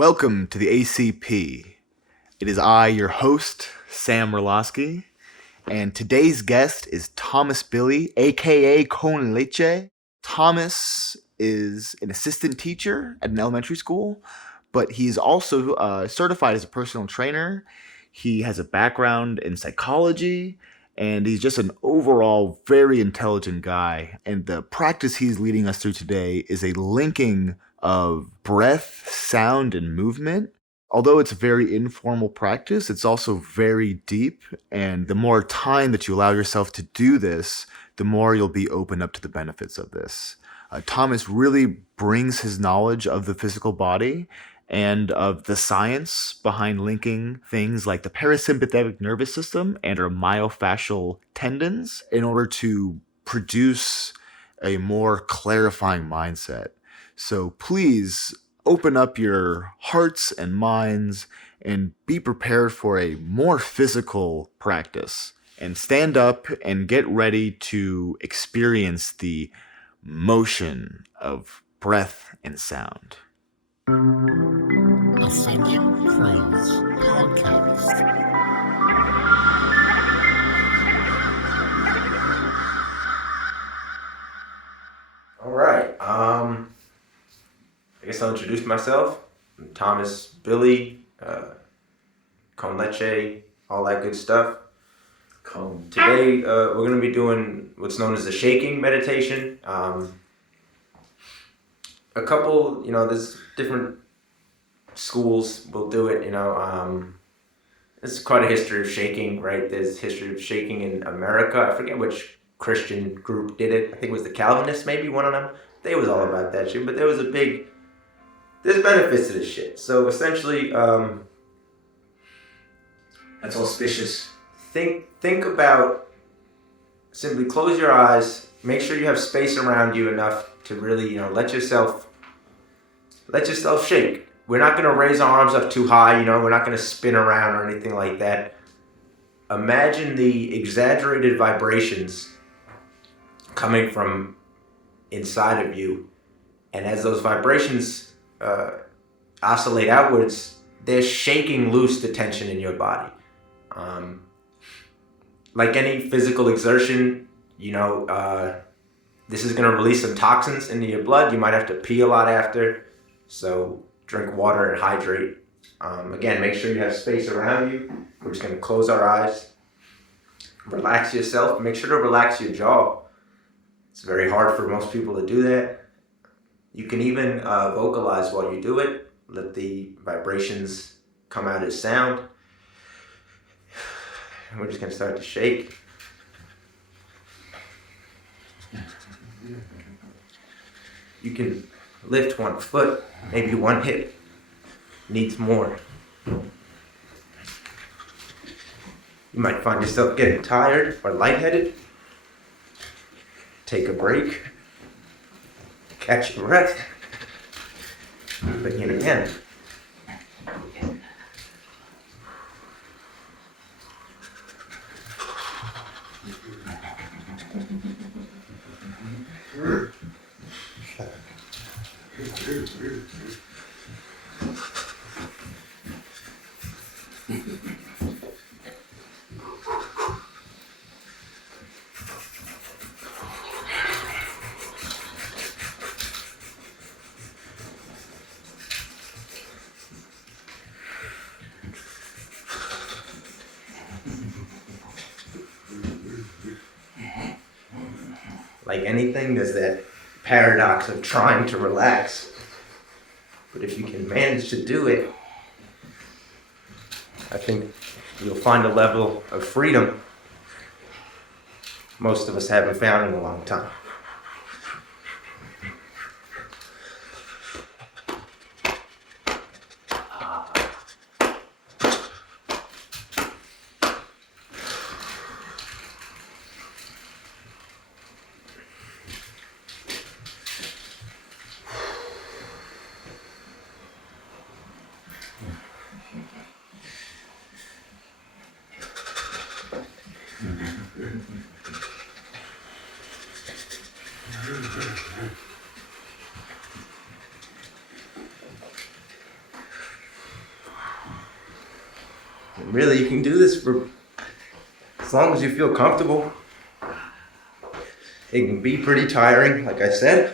Welcome to the ACP. It is I, your host, Sam Merlosky, and today's guest is Thomas Billy, aka Con Leche. Thomas is an assistant teacher at an elementary school, but he's also certified as a personal trainer. He has a background in psychology, and he's just an overall very intelligent guy. And the practice he's leading us through today is a linking of breath, sound, and movement. Although it's a very informal practice, it's also very deep. And the more time that you allow yourself to do this, the more you'll be open up to the benefits of this. Thomas really brings his knowledge of the physical body and of the science behind linking things like the parasympathetic nervous system and our myofascial tendons in order to produce a more clarifying mindset. So please open up your hearts and minds and be prepared for a more physical practice. And stand up and get ready to experience the motion of breath and sound. Ascending Praise Podcast. All right. I guess I'll introduce myself. I'm Thomas Billy, con leche, all that good stuff. Today, we're going to be doing what's known as the shaking meditation. A couple, there's different schools will do it, It's quite a history of shaking, right? There's history of shaking in America. I forget which Christian group did it. I think it was the Calvinists, maybe one of them. They was all about that shit, but there's benefits to this shit. So essentially, That's auspicious. think about, simply close your eyes, make sure you have space around you enough to really, let yourself shake. We're not going to raise our arms up too high, we're not going to spin around or anything like that. Imagine the exaggerated vibrations coming from inside of you, and as those vibrations oscillate outwards, they're shaking loose the tension in your body. Like any physical exertion, this is going to release some toxins into your blood. You might have to pee a lot after, so drink water and hydrate. Again, make sure you have space around you. We're just going to close our eyes, relax yourself. Make sure to relax your jaw. It's very hard for most people to do that. You can even vocalize while you do it. Let the vibrations come out as sound. We're just going to start to shake. You can lift one foot, maybe one hip needs more. You might find yourself getting tired or lightheaded. Take a break. Catch your breath. Begin again. Like anything, there's that paradox of trying to relax. But if you can manage to do it, I think you'll find a level of freedom most of us haven't found in a long time. Really, you can do this for as long as you feel comfortable. It can be pretty tiring, like I said.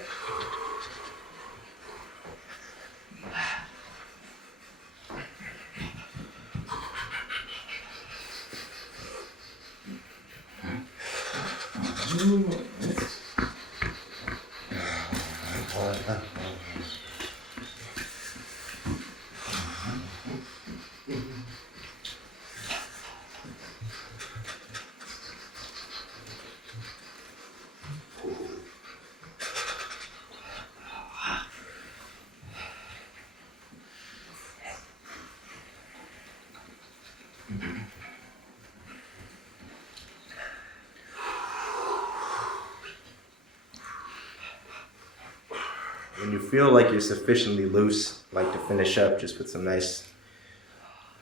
When you feel like you're sufficiently loose, like to finish up just with some nice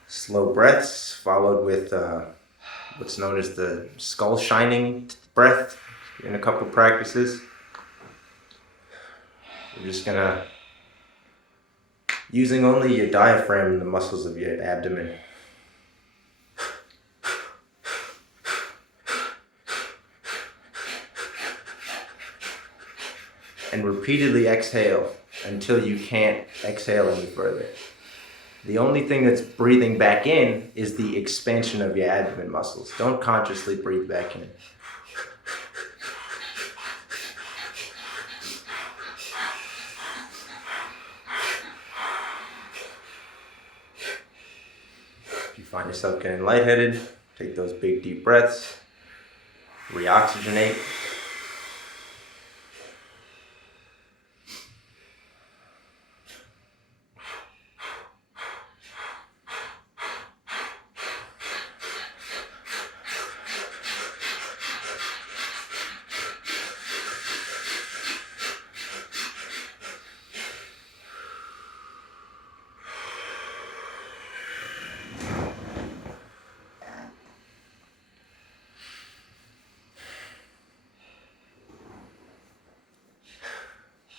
slow breaths, followed with what's known as the skull shining breath in a couple practices. You're just gonna, using only your diaphragm and the muscles of your abdomen. And repeatedly exhale until you can't exhale any further. The only thing that's breathing back in is the expansion of your abdomen muscles. Don't consciously breathe back in. If you find yourself getting lightheaded, take those big deep breaths, reoxygenate.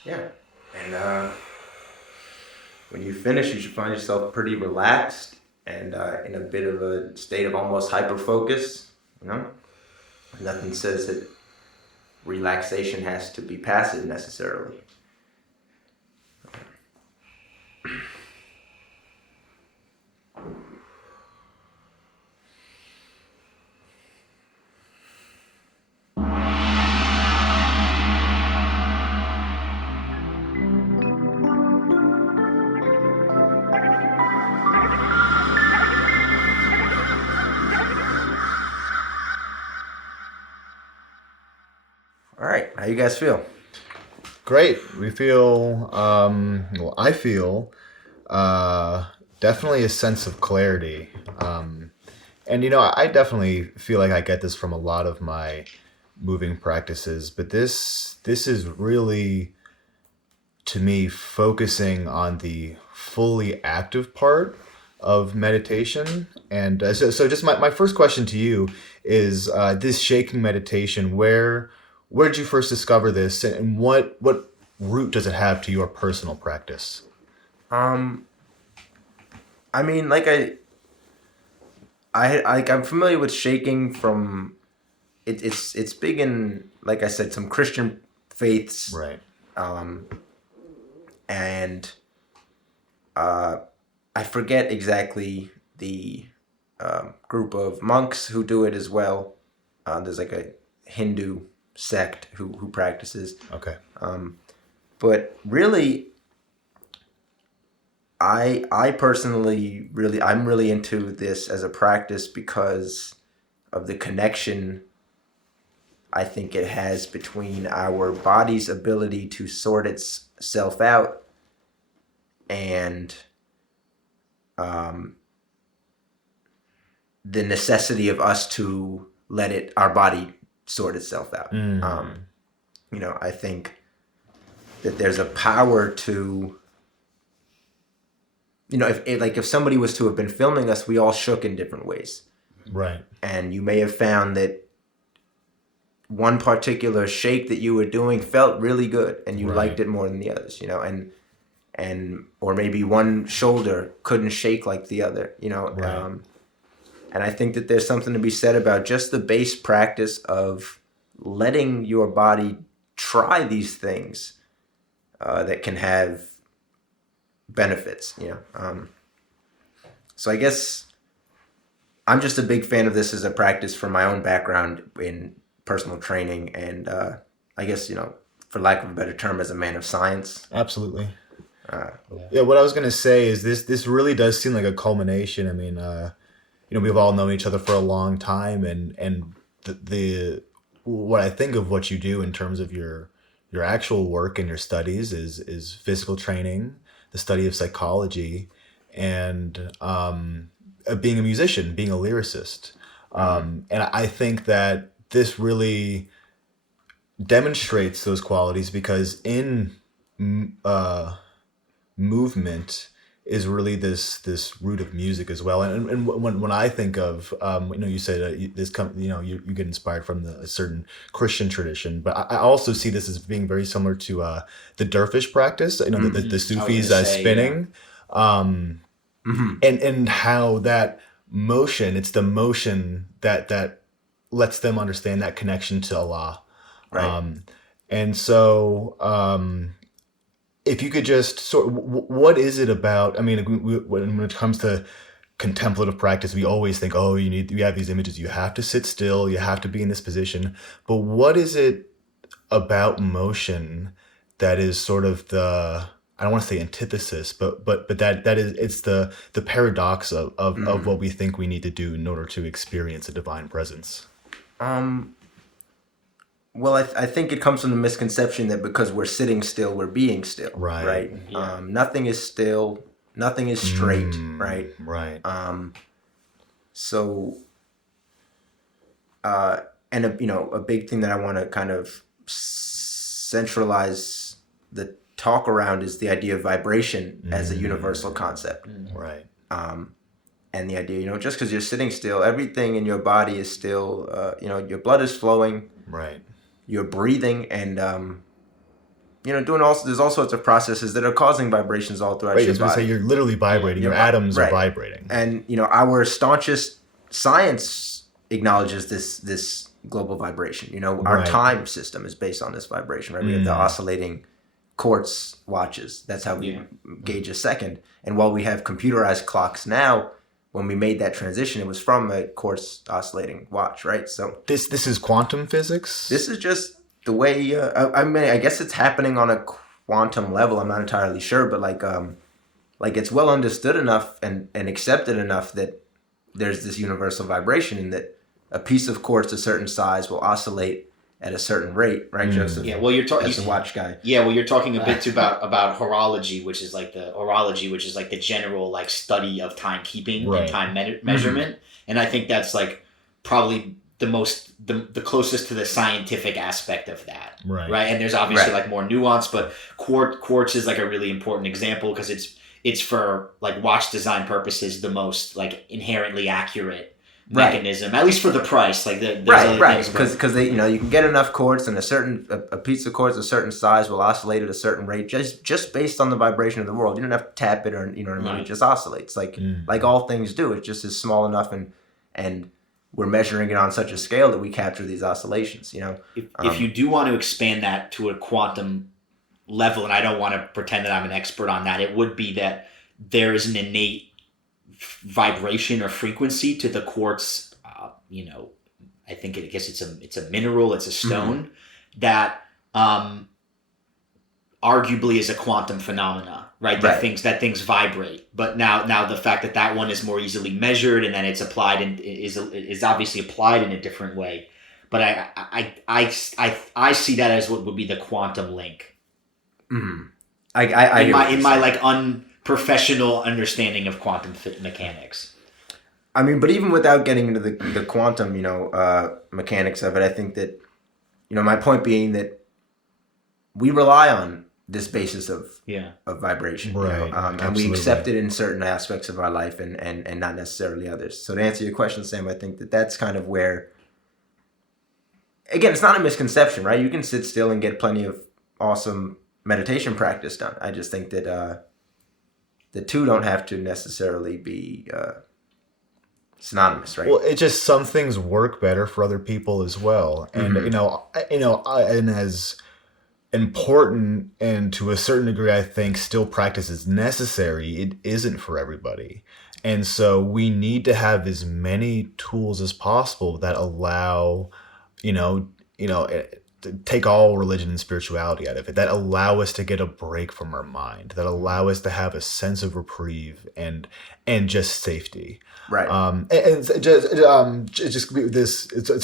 Yeah, and when you finish, you should find yourself pretty relaxed and in a bit of a state of almost hyper-focus, you know? Nothing says that relaxation has to be passive necessarily. All right, how you guys feel? Great. We feel, I feel definitely a sense of clarity. And, I definitely feel like I get this from a lot of my moving practices, but this is really, to me, focusing on the fully active part of meditation. And so just my first question to you is this shaking meditation, where did you first discover this, and what root does it have to your personal practice? I mean, I'm familiar with shaking from it's big in, like I said, some Christian faiths, Right. And I forget exactly the group of monks who do it as well. There's like a Hindu sect who practices. Okay. But really, I personally I'm really into this as a practice because of the connection I think it has between our body's ability to sort itself out and the necessity of us to let our body sort itself out. I think that there's a power to, if somebody was to have been filming us, we all shook in different ways. Right. And you may have found that one particular shake that you were doing felt really good and you liked it more than the others, and or maybe one shoulder couldn't shake like the other, Right. And I think that there's something to be said about just the base practice of letting your body try these things that can have benefits, So I guess I'm just a big fan of this as a practice from my own background in personal training, and I guess, for lack of a better term, as a man of science. Absolutely. Yeah, what I was gonna say is this really does seem like a culmination. I mean, we've all known each other for a long time, and the what I think of what you do in terms of your actual work and your studies is physical training, the study of psychology, and being a musician, being a lyricist. And I think that this really demonstrates those qualities because in movement is really this root of music as well. And when I think of you said you get inspired from a certain Christian tradition, but I also see this as being very similar to the dervish practice. The Sufis spinning, and how that motion, it's the motion that lets them understand that connection to Allah. Right. And so if you could just what is it about? I mean, when it comes to contemplative practice, we always think, oh, you have these images, you have to sit still, you have to be in this position. But what is it about motion that is sort of I don't want to say antithesis, but that is, it's the paradox of what we think we need to do in order to experience a divine presence? Well, I think it comes from the misconception that because we're sitting still, we're being still. Right. Yeah. Nothing is still. Nothing is straight. Right. Right. So, and a big thing that I want to kind of centralize the talk around is the idea of vibration as a universal concept. Right. And the idea, just because you're sitting still, everything in your body is still, your blood is flowing. Right. You're breathing and, there's all sorts of processes that are causing vibrations all throughout your body. I was going to say, you're literally vibrating. Your atoms are vibrating. And, our staunchest science acknowledges this global vibration. Our time system is based on this vibration, right? We have the oscillating quartz watches. That's how we gauge a second. And while we have computerized clocks now, when we made that transition, it was from a quartz oscillating watch, right? So this is quantum physics? This is just the way, I guess it's happening on a quantum level. I'm not entirely sure, but like it's well understood enough and accepted enough that there's this universal vibration, and that a piece of quartz a certain size will oscillate at a certain rate, right, Joseph? Yeah, well, you're talking as a watch guy. Yeah, well, you're talking a bit too about horology, which is like the general study of timekeeping and time measurement, and I think that's probably the closest to the scientific aspect of that, right? And there's obviously more nuance, but quartz is a really important example because it's for watch design purposes the most inherently accurate mechanism, at least for the price. Right. Because they, you can get enough quartz, and a piece of quartz a certain size will oscillate at a certain rate just based on the vibration of the world. You don't have to tap it, or it just oscillates like all things do. It just is small enough, and we're measuring it on such a scale that we capture these oscillations. If you do want to expand that to a quantum level, and I don't want to pretend that I'm an expert on that, it would be that there is an innate vibration or frequency to the quartz. I think guess it's a mineral, it's a stone that arguably is a quantum phenomena, right? That things vibrate. But now the fact that one is more easily measured, and then it's applied and is obviously applied in a different way. But I see that as what would be the quantum link. In my unprofessional understanding of quantum mechanics. I mean, but even without getting into the quantum, mechanics of it, I think that, my point being that we rely on this basis of vibration, right? And we accept it in certain aspects of our life, and not necessarily others. So to answer your question, Sam, I think that's kind of where, again, it's not a misconception, right? You can sit still and get plenty of awesome meditation practice done. I just think that the two don't have to necessarily be synonymous, right? Well, it just some things work better for other people as well, and and as important and to a certain degree, I think still practice is necessary. It isn't for everybody, and so we need to have as many tools as possible that allow, you know, to take all religion and spirituality out of it, that allow us to get a break from our mind, that allow us to have a sense of reprieve and just safety. Right. It's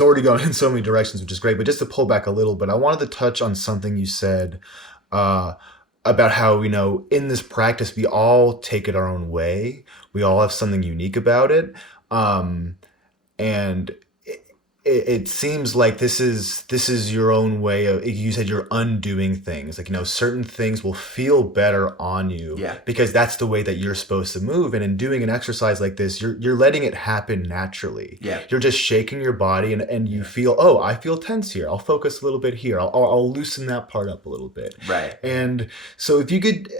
already going in so many directions, which is great. But just to pull back a little bit, I wanted to touch on something you said about how, in this practice, we all take it our own way. We all have something unique about it. And it seems like this is your own way of, you said you're undoing things. Like, certain things will feel better on you because that's the way that you're supposed to move. And in doing an exercise like this, you're letting it happen naturally. Yeah. You're just shaking your body and you feel, oh, I feel tense here. I'll focus a little bit here. I'll loosen that part up a little bit. Right. And so if you could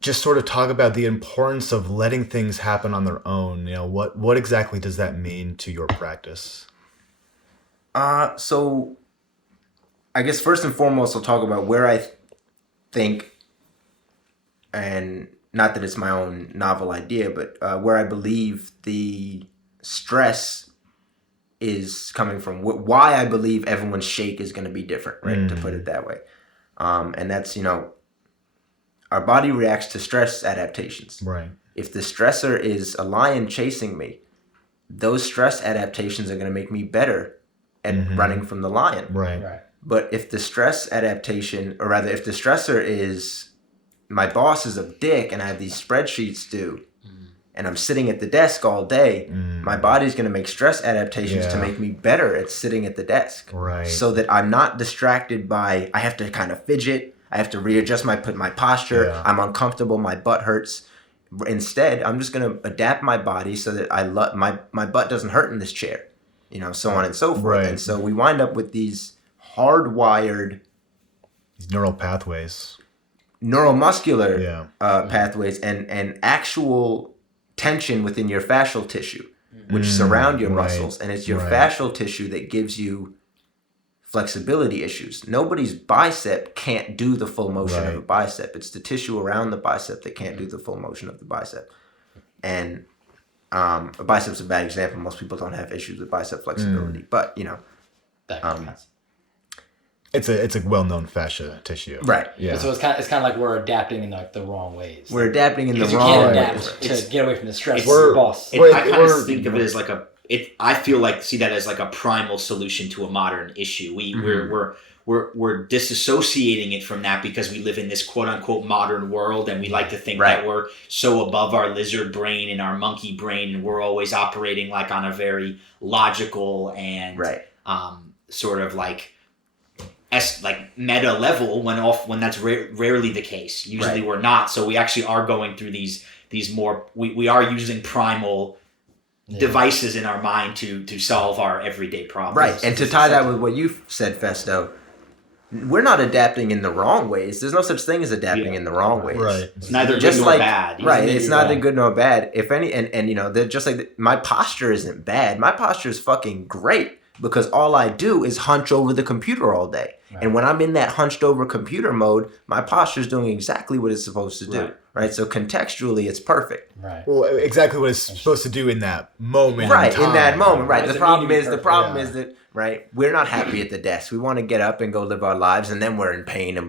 just sort of talk about the importance of letting things happen on their own. What exactly does that mean to your practice? So I guess first and foremost, I'll talk about where I think, and not that it's my own novel idea, but where I believe the stress is coming from, why I believe everyone's shake is going to be different, right? To put it that way. And that's, our body reacts to stress adaptations. Right. If the stressor is a lion chasing me, those stress adaptations are going to make me better at running from the lion. Right. But if the stress adaptation, or rather, if the stressor is my boss is a dick and I have these spreadsheets due, and I'm sitting at the desk all day, my body's going to make stress adaptations to make me better at sitting at the desk. Right. So that I'm not distracted by, I have to kind of fidget, I have to readjust my posture. Yeah. I'm uncomfortable. My butt hurts. Instead, I'm just going to adapt my body so that my butt doesn't hurt in this chair, so on and so forth. Right. And so we wind up with these hardwired neural pathways, neuromuscular pathways, and actual tension within your fascial tissue, which surround your muscles. And it's your fascial tissue that gives you flexibility issues. Nobody's bicep can't do the full motion of a bicep. It's the tissue around the bicep that can't do the full motion of the bicep. And a bicep's a bad example. Most people don't have issues with bicep flexibility, but it's a well-known fascia tissue. Right. Yeah. So it's kind of like we're adapting in the wrong ways. We're adapting in the wrong wrong ways to get away from the stress. I kind of think of it as I feel like see that as like a primal solution to a modern issue. We're disassociating it from that because we live in this quote unquote modern world, and we like to think that we're so above our lizard brain and our monkey brain, and we're always operating like on a very logical and sort of like meta level when that's rarely the case. Usually we're not. So we actually are going through these more we are using primal devices in our mind to solve our everyday problems. Right. And to tie that with what you said, Festo, we're not adapting in the wrong ways. There's no such thing as adapting in the wrong ways. Right. It's neither good nor bad. Right. It's neither good nor bad. If any, and they're just like my posture isn't bad. My posture is fucking great because all I do is hunch over the computer all day. Right. And when I'm in that hunched over computer mode, my posture is doing exactly what it's supposed to do. Right. So contextually, it's perfect. Right. Well, exactly what it's supposed to do in that moment. Right. In that moment. Right. The problem is that we're not happy at the desk. We want to get up and go live our lives, and then we're in pain, and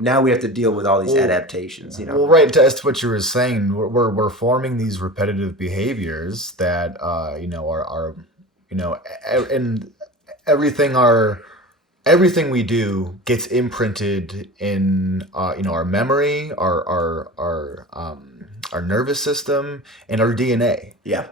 now we have to deal with all these adaptations. Well, right. To what you were saying, we're forming these repetitive behaviors that are and everything we do gets imprinted in our memory, our nervous system, and our DNA. Yeah.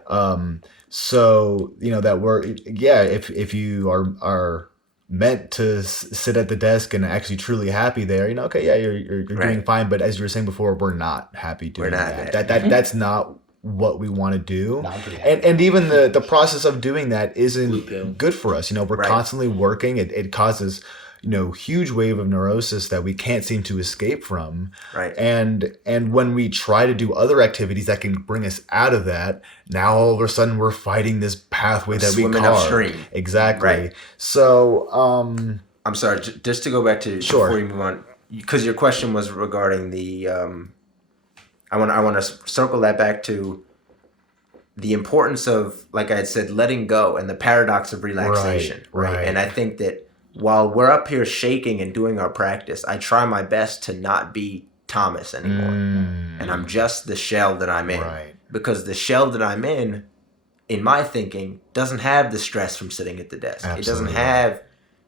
So that we're if you are meant to sit at the desk and actually truly happy there, you're doing fine. But as you were saying before, we're not happy doing that. That's not what we want to do, and even the process of doing that isn't good for us. We're constantly working. It causes huge wave of neurosis that we can't seem to escape from. Right. And when we try to do other activities that can bring us out of that, now all of a sudden we're fighting this pathway that we Swimming carve. upstream. Exactly. Right. So I'm sorry, just to go back to Sure. before you move on, because your question was regarding the I want to circle that back to the importance of, like I had said, letting go and the paradox of relaxation, right? And I think that while we're up here shaking and doing our practice, I try my best to not be Thomas anymore. And I'm just the shell that I'm in. Right. Because the shell that I'm in my thinking, doesn't have the stress from sitting at the desk. Absolutely. It doesn't have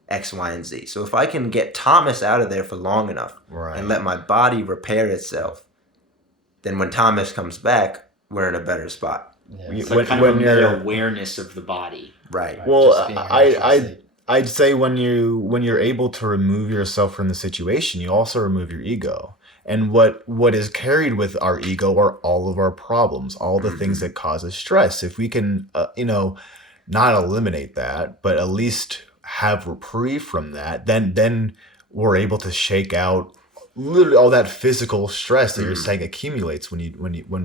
X, Y, and Z. So if I can get Thomas out of there for long enough and let my body repair itself, then when Thomas comes back, we're in a better spot. Yeah, it's like kind of a meta-awareness of the body. Right. Well, I'd say when you're able to remove yourself from the situation, you also remove your ego. And what is carried with our ego are all of our problems, all the things that cause us stress. If we can, not eliminate that, but at least have reprieve from that, then we're able to shake out literally all that physical stress that you're saying accumulates when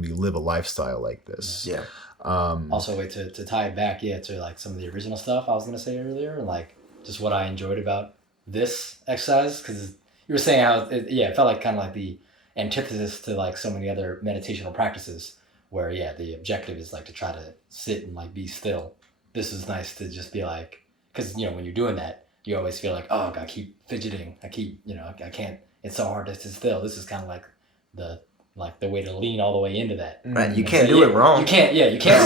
we live a lifestyle like this. Yeah. Also, wait, to tie it back, to like some of the original stuff I was gonna say earlier, like just what I enjoyed about this exercise, because you were saying how it felt like kind of like the antithesis to like so many other meditational practices, where the objective is like to try to sit and like be still. This is nice to just be like, because when you're doing that, you always feel like, oh, I keep fidgeting, I can't. It's so hard to sit still. This is kind of like the way to lean all the way into that. Right. You can't do it wrong. You can't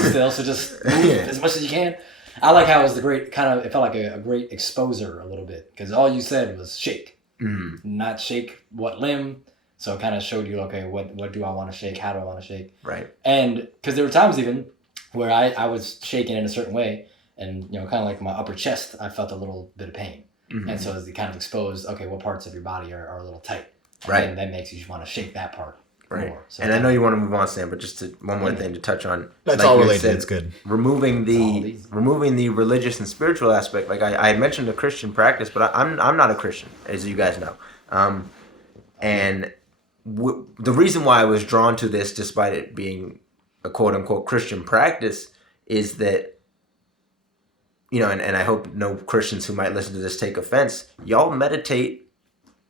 sit still. So just move as much as you can. I like how it was it felt like a great exposer a little bit, because all you said was shake, not shake what limb. So it kind of showed you, okay, what do I want to shake? How do I want to shake? Right. And because there were times even where I was shaking in a certain way, and kind of like my upper chest, I felt a little bit of pain. And so as it kind of exposed, okay, what parts of your body are a little tight. Right. And that makes you want to shake that part more. So and I know you want to move on, Sam, but just one more thing to touch on. That's like all you related. said, It's good. Removing the religious and spiritual aspect. Like I had mentioned the Christian practice, but I'm not a Christian, as you guys know. And the reason why I was drawn to this, despite it being a quote unquote Christian practice, is that, and I hope no Christians who might listen to this take offense, y'all meditate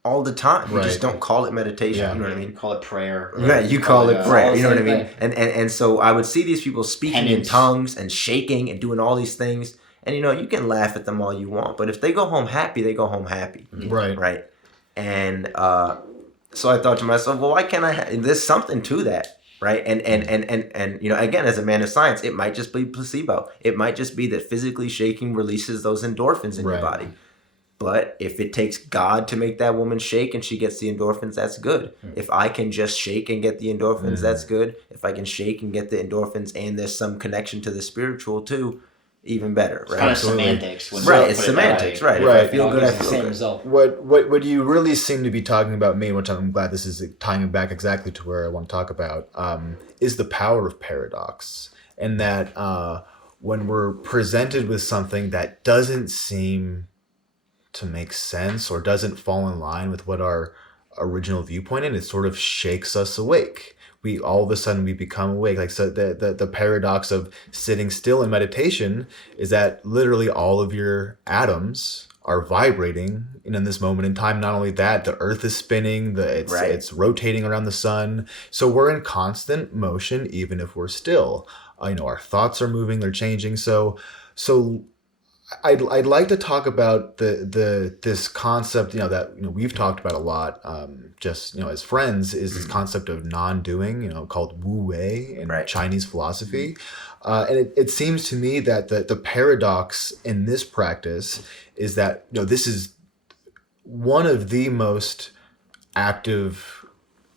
all the time. You just don't call it meditation. Yeah. You know what I mean? Call it prayer. Right, you call it prayer. You know what I mean? Thing. And so I would see these people speaking in tongues and shaking and doing all these things. And you can laugh at them all you want, but if they go home happy, they go home happy. Right. Right. And so I thought to myself, well, why can't I there's something to that. Right. And again, as a man of science, it might just be placebo. It might just be that physically shaking releases those endorphins in your body. But if it takes God to make that woman shake and she gets the endorphins, that's good. If I can just shake and get the endorphins, that's good. If I can shake and get the endorphins and there's some connection to the spiritual too, even better. Right. It's kind of semantics. Right. It's semantics. Right. If I feel good, I feel good. Result. What you really seem to be talking about, me, which I'm glad this is tying it back exactly to where I want to talk about, is the power of paradox. And that when we're presented with something that doesn't seem to make sense or doesn't fall in line with what our original viewpoint is, it sort of shakes us awake. We all of a sudden we become awake. Like, so the paradox of sitting still in meditation is that literally all of your atoms are vibrating in this moment in time. Not only that, the earth is spinning, it's rotating around the sun. So we're in constant motion even if we're still. Our thoughts are moving, they're changing. So I'd like to talk about this concept that we've talked about a lot just as friends, is this concept of non-doing, called Wu Wei in Chinese philosophy. And it seems to me that the paradox in this practice is that this is one of the most active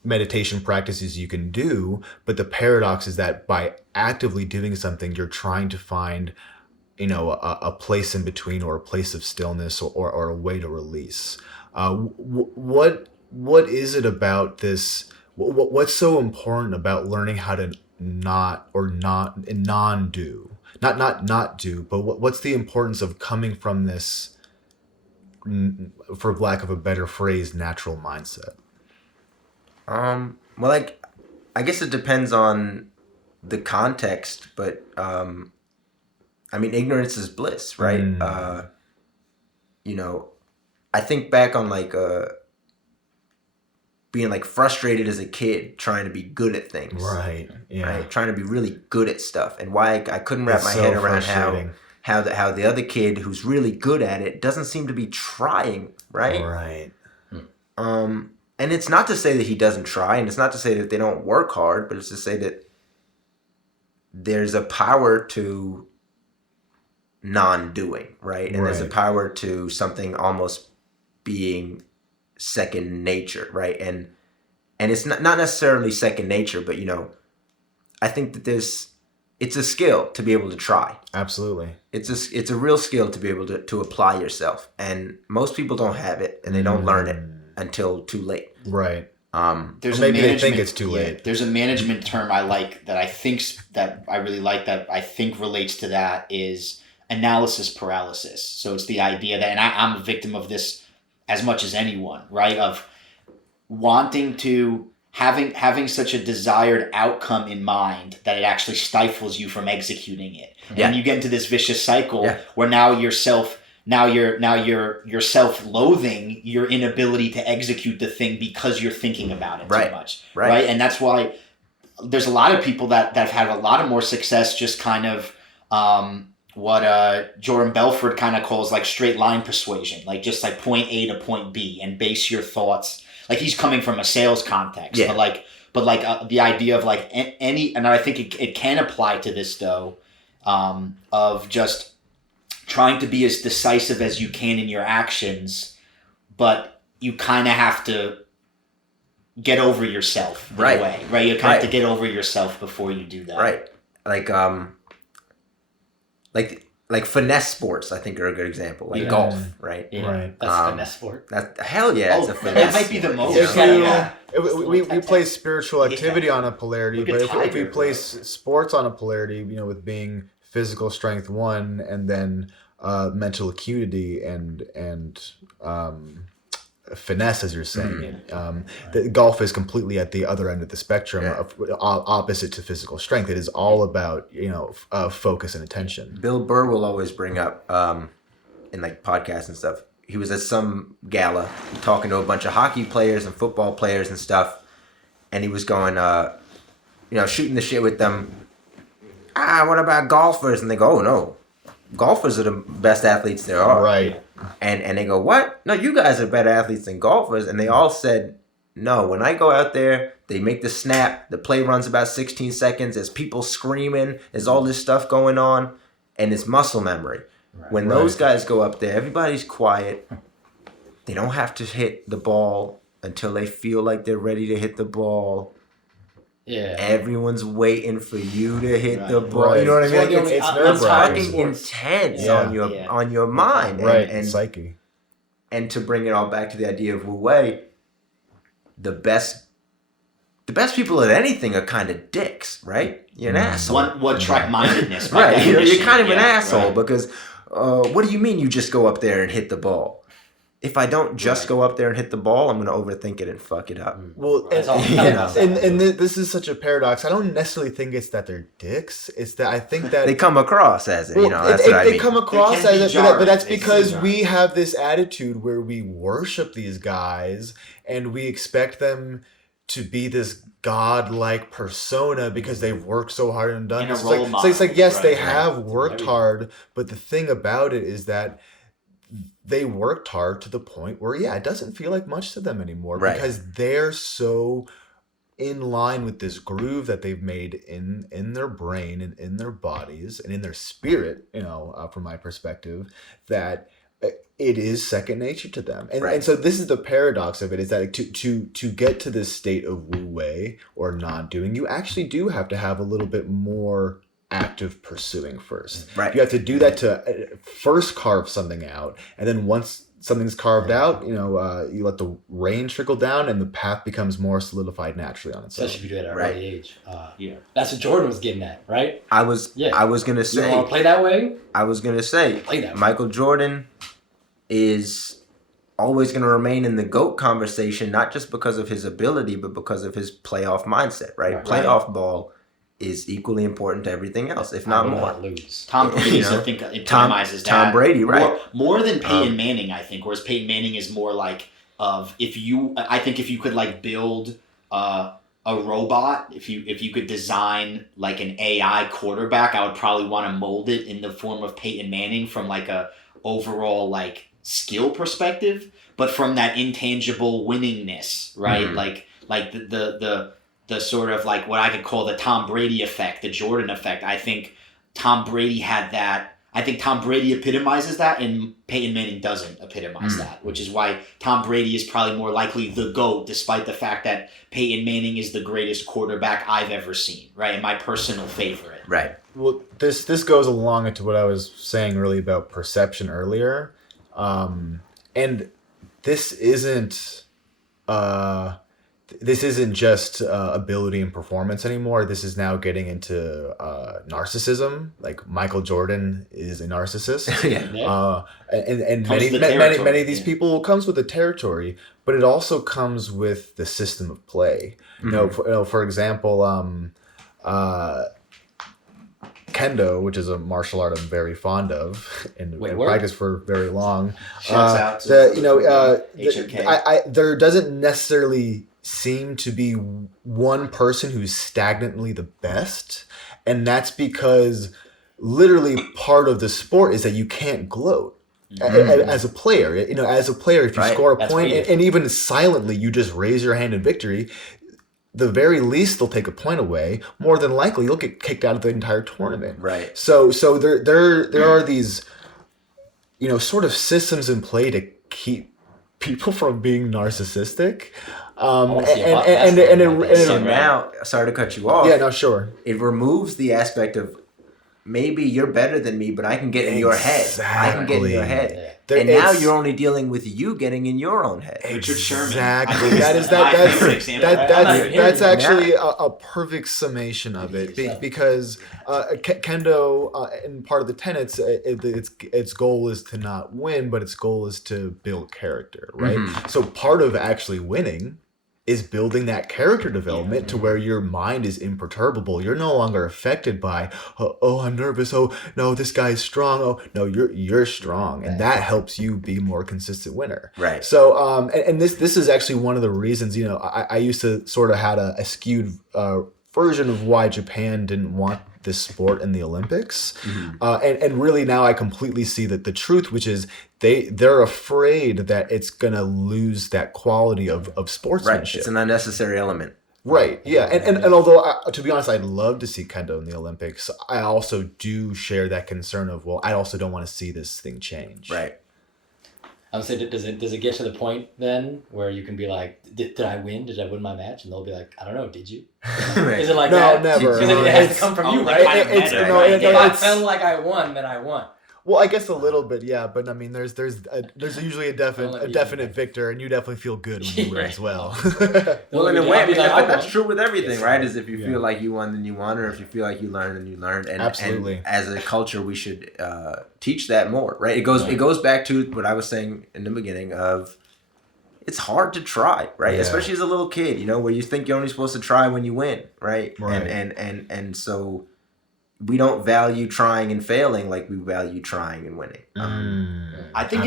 meditation practices you can do, but the paradox is that by actively doing something, you're trying to find a place in between, or a place of stillness, or a way to release. What is it about this? What's so important about learning how to not do, but what's the importance of coming from this for lack of a better phrase, natural mindset? Well, like, I guess it depends on the context, but I mean, ignorance is bliss, right? You know, I think back on like being like frustrated as a kid trying to be good at things, Right? Yeah. right? Trying to be really good at stuff, and why I couldn't wrap my head around how the other kid who's really good at it doesn't seem to be trying, right? Right. And it's not to say that he doesn't try, and it's not to say that they don't work hard, but it's to say that there's a power to non-doing, right? And there's a power to something almost being second nature, right? And it's not necessarily second nature, but you know, I think that it's a skill to be able to try. Absolutely. It's a real skill to be able to apply yourself, and most people don't have it, and they don't learn it until too late. Right. There's maybe they think it's too late. There's a management term I like that I really like that I think relates to that is analysis paralysis. So it's the idea that, and I'm a victim of this as much as anyone, right? Of wanting to having such a desired outcome in mind that it actually stifles you from executing it. Yeah. And you get into this vicious cycle where now you're self-loathing your inability to execute the thing because you're thinking about it too much. Right. And that's why there's a lot of people that have had a lot of more success just kind of what Jordan Belfort kind of calls like straight line persuasion, like just like point A to point B and base your thoughts. Like he's coming from a sales context, but the idea of like any, and I think it can apply to this though, of just trying to be as decisive as you can in your actions, but you kind of have to get over yourself in a way, right? You kind of have to get over yourself before you do that. Right. Like finesse sports, I think are a good example. Like golf, right? Yeah. Right. That's a finesse sport. Hell yeah, it's a finesse. That might be the most. We play spiritual activity on a polarity, but if we place sports on a polarity, you know, with being physical strength one, and then mental acuity and finesse, as you're saying. The golf is completely at the other end of the spectrum, opposite to physical strength. It is all about, you know, focus and attention. Bill Burr will always bring up in like podcasts and stuff. He was at some gala talking to a bunch of hockey players and football players and stuff, and he was going, shooting the shit with them. What about golfers? And they go, oh no, golfers are the best athletes there are. Right. And they go, what? No, you guys are better athletes than golfers. And they all said, no, when I go out there, they make the snap. The play runs about 16 seconds. There's people screaming. There's all this stuff going on. And it's muscle memory. Right. When those guys go up there, everybody's quiet. They don't have to hit the ball until they feel like they're ready to hit the ball. Yeah. Everyone's waiting for you to hit the ball. Right. You know what I mean? It's fucking intense on your mind. And psyche. And to bring it all back to the idea of Wu Wei, the best people at anything are kind of dicks, right? You're an asshole. What track-mindedness, right? You're kind of an asshole because what do you mean you just go up there and hit the ball? If I don't just go up there and hit the ball, I'm going to overthink it and fuck it up. Well, and this is such a paradox. I don't necessarily think it's that they're dicks. It's that I think that they come across as it. That's what I mean. They come across as it, but that's because we have this attitude where we worship these guys and we expect them to be this godlike persona because they've worked so hard and done. It's like yes, they have worked hard, but the thing about it is that they worked hard to the point where, it doesn't feel like much to them anymore because they're so in line with this groove that they've made in their brain and in their bodies and in their spirit, from my perspective, that it is second nature to them. And so this is the paradox of it, is that to get to this state of Wu Wei or non-doing, you actually do have to have a little bit more active pursuing first. Right. You have to do that to first carve something out, and then once something's carved out, you let the rain trickle down, and the path becomes more solidified naturally on its own. Especially if you do it at an early age. That's what Jordan was getting at, right? I was gonna say. You want to play that way? I was gonna say. Play that way. Michael Jordan is always going to remain in the GOAT conversation, not just because of his ability, but because of his playoff mindset, right? Playoff ball is equally important to everything else, if not more. Lose. Tom Brady, I think, epitomizes that. Tom Brady, right? More than Peyton Manning, I think. Whereas Peyton Manning is more like if you could like build a robot, if you could design like an AI quarterback, I would probably want to mold it in the form of Peyton Manning from like a overall like skill perspective, but from that intangible winningness, right? Like the sort of like what I could call the Tom Brady effect, the Jordan effect. I think Tom Brady had that. I think Tom Brady epitomizes that, and Peyton Manning doesn't epitomize that, which is why Tom Brady is probably more likely the GOAT, despite the fact that Peyton Manning is the greatest quarterback I've ever seen, right? And my personal favorite. Right. Well, this goes along into what I was saying really about perception earlier. And this isn't just ability and performance anymore. This is now getting into narcissism. Like Michael Jordan is a narcissist. And many of these people comes with the territory, but it also comes with the system of play. For example, Kendo, which is a martial art I'm very fond of and practiced for very long. Shouts out to HMK. There doesn't necessarily seem to be one person who's stagnantly the best, and that's because literally part of the sport is that you can't gloat. As a player, if you score a point and even silently you just raise your hand in victory, the very least they'll take a point away. More than likely you'll get kicked out of the entire tournament. Right. So there are these, sort of systems in play to keep people from being narcissistic. So now, sorry to cut you off. Yeah, no, sure. It removes the aspect of maybe you're better than me, but I can get in your head. I can get in your head. And now you're only dealing with you getting in your own head. Richard Sherman. Exactly. That's actually a perfect summation of it, because Kendo, and part of the tenets, its goal is to not win, but its goal is to build character, right? So part of actually winning is building that character development to where your mind is imperturbable. You're no longer affected by, oh, I'm nervous. Oh, no, this guy's strong. Oh, no, you're strong. And that helps you be a more consistent winner. Right. So, and this is actually one of the reasons, I used to sort of had a skewed version of why Japan didn't want this sport in the Olympics. And really now I completely see that the truth, which is they're afraid that it's going to lose that quality of sportsmanship. Right. It's an unnecessary element. Right. Yeah. And although, to be honest, I'd love to see Kendo in the Olympics, I also do share that concern of, I also don't want to see this thing change. Right. I would say, does it get to the point then where you can be like, did I win? Did I win my match? And they'll be like, I don't know, did you? Is it like that? No, never. Because it has to come from you, right? If I felt like I won, then I won. Well, I guess a little bit, yeah, but I mean, there's usually a definite victor, and you definitely feel good when you win as well. Well, in a way, that's true with everything, right? Is if you feel like you won, then you won, or if you feel like you learned, then you learned. And, absolutely. And as a culture, we should teach that more, right? It goes back to what I was saying in the beginning of, it's hard to try, right? Yeah. Especially as a little kid, where you think you're only supposed to try when you win, right? And so we don't value trying and failing like we value trying and winning. I think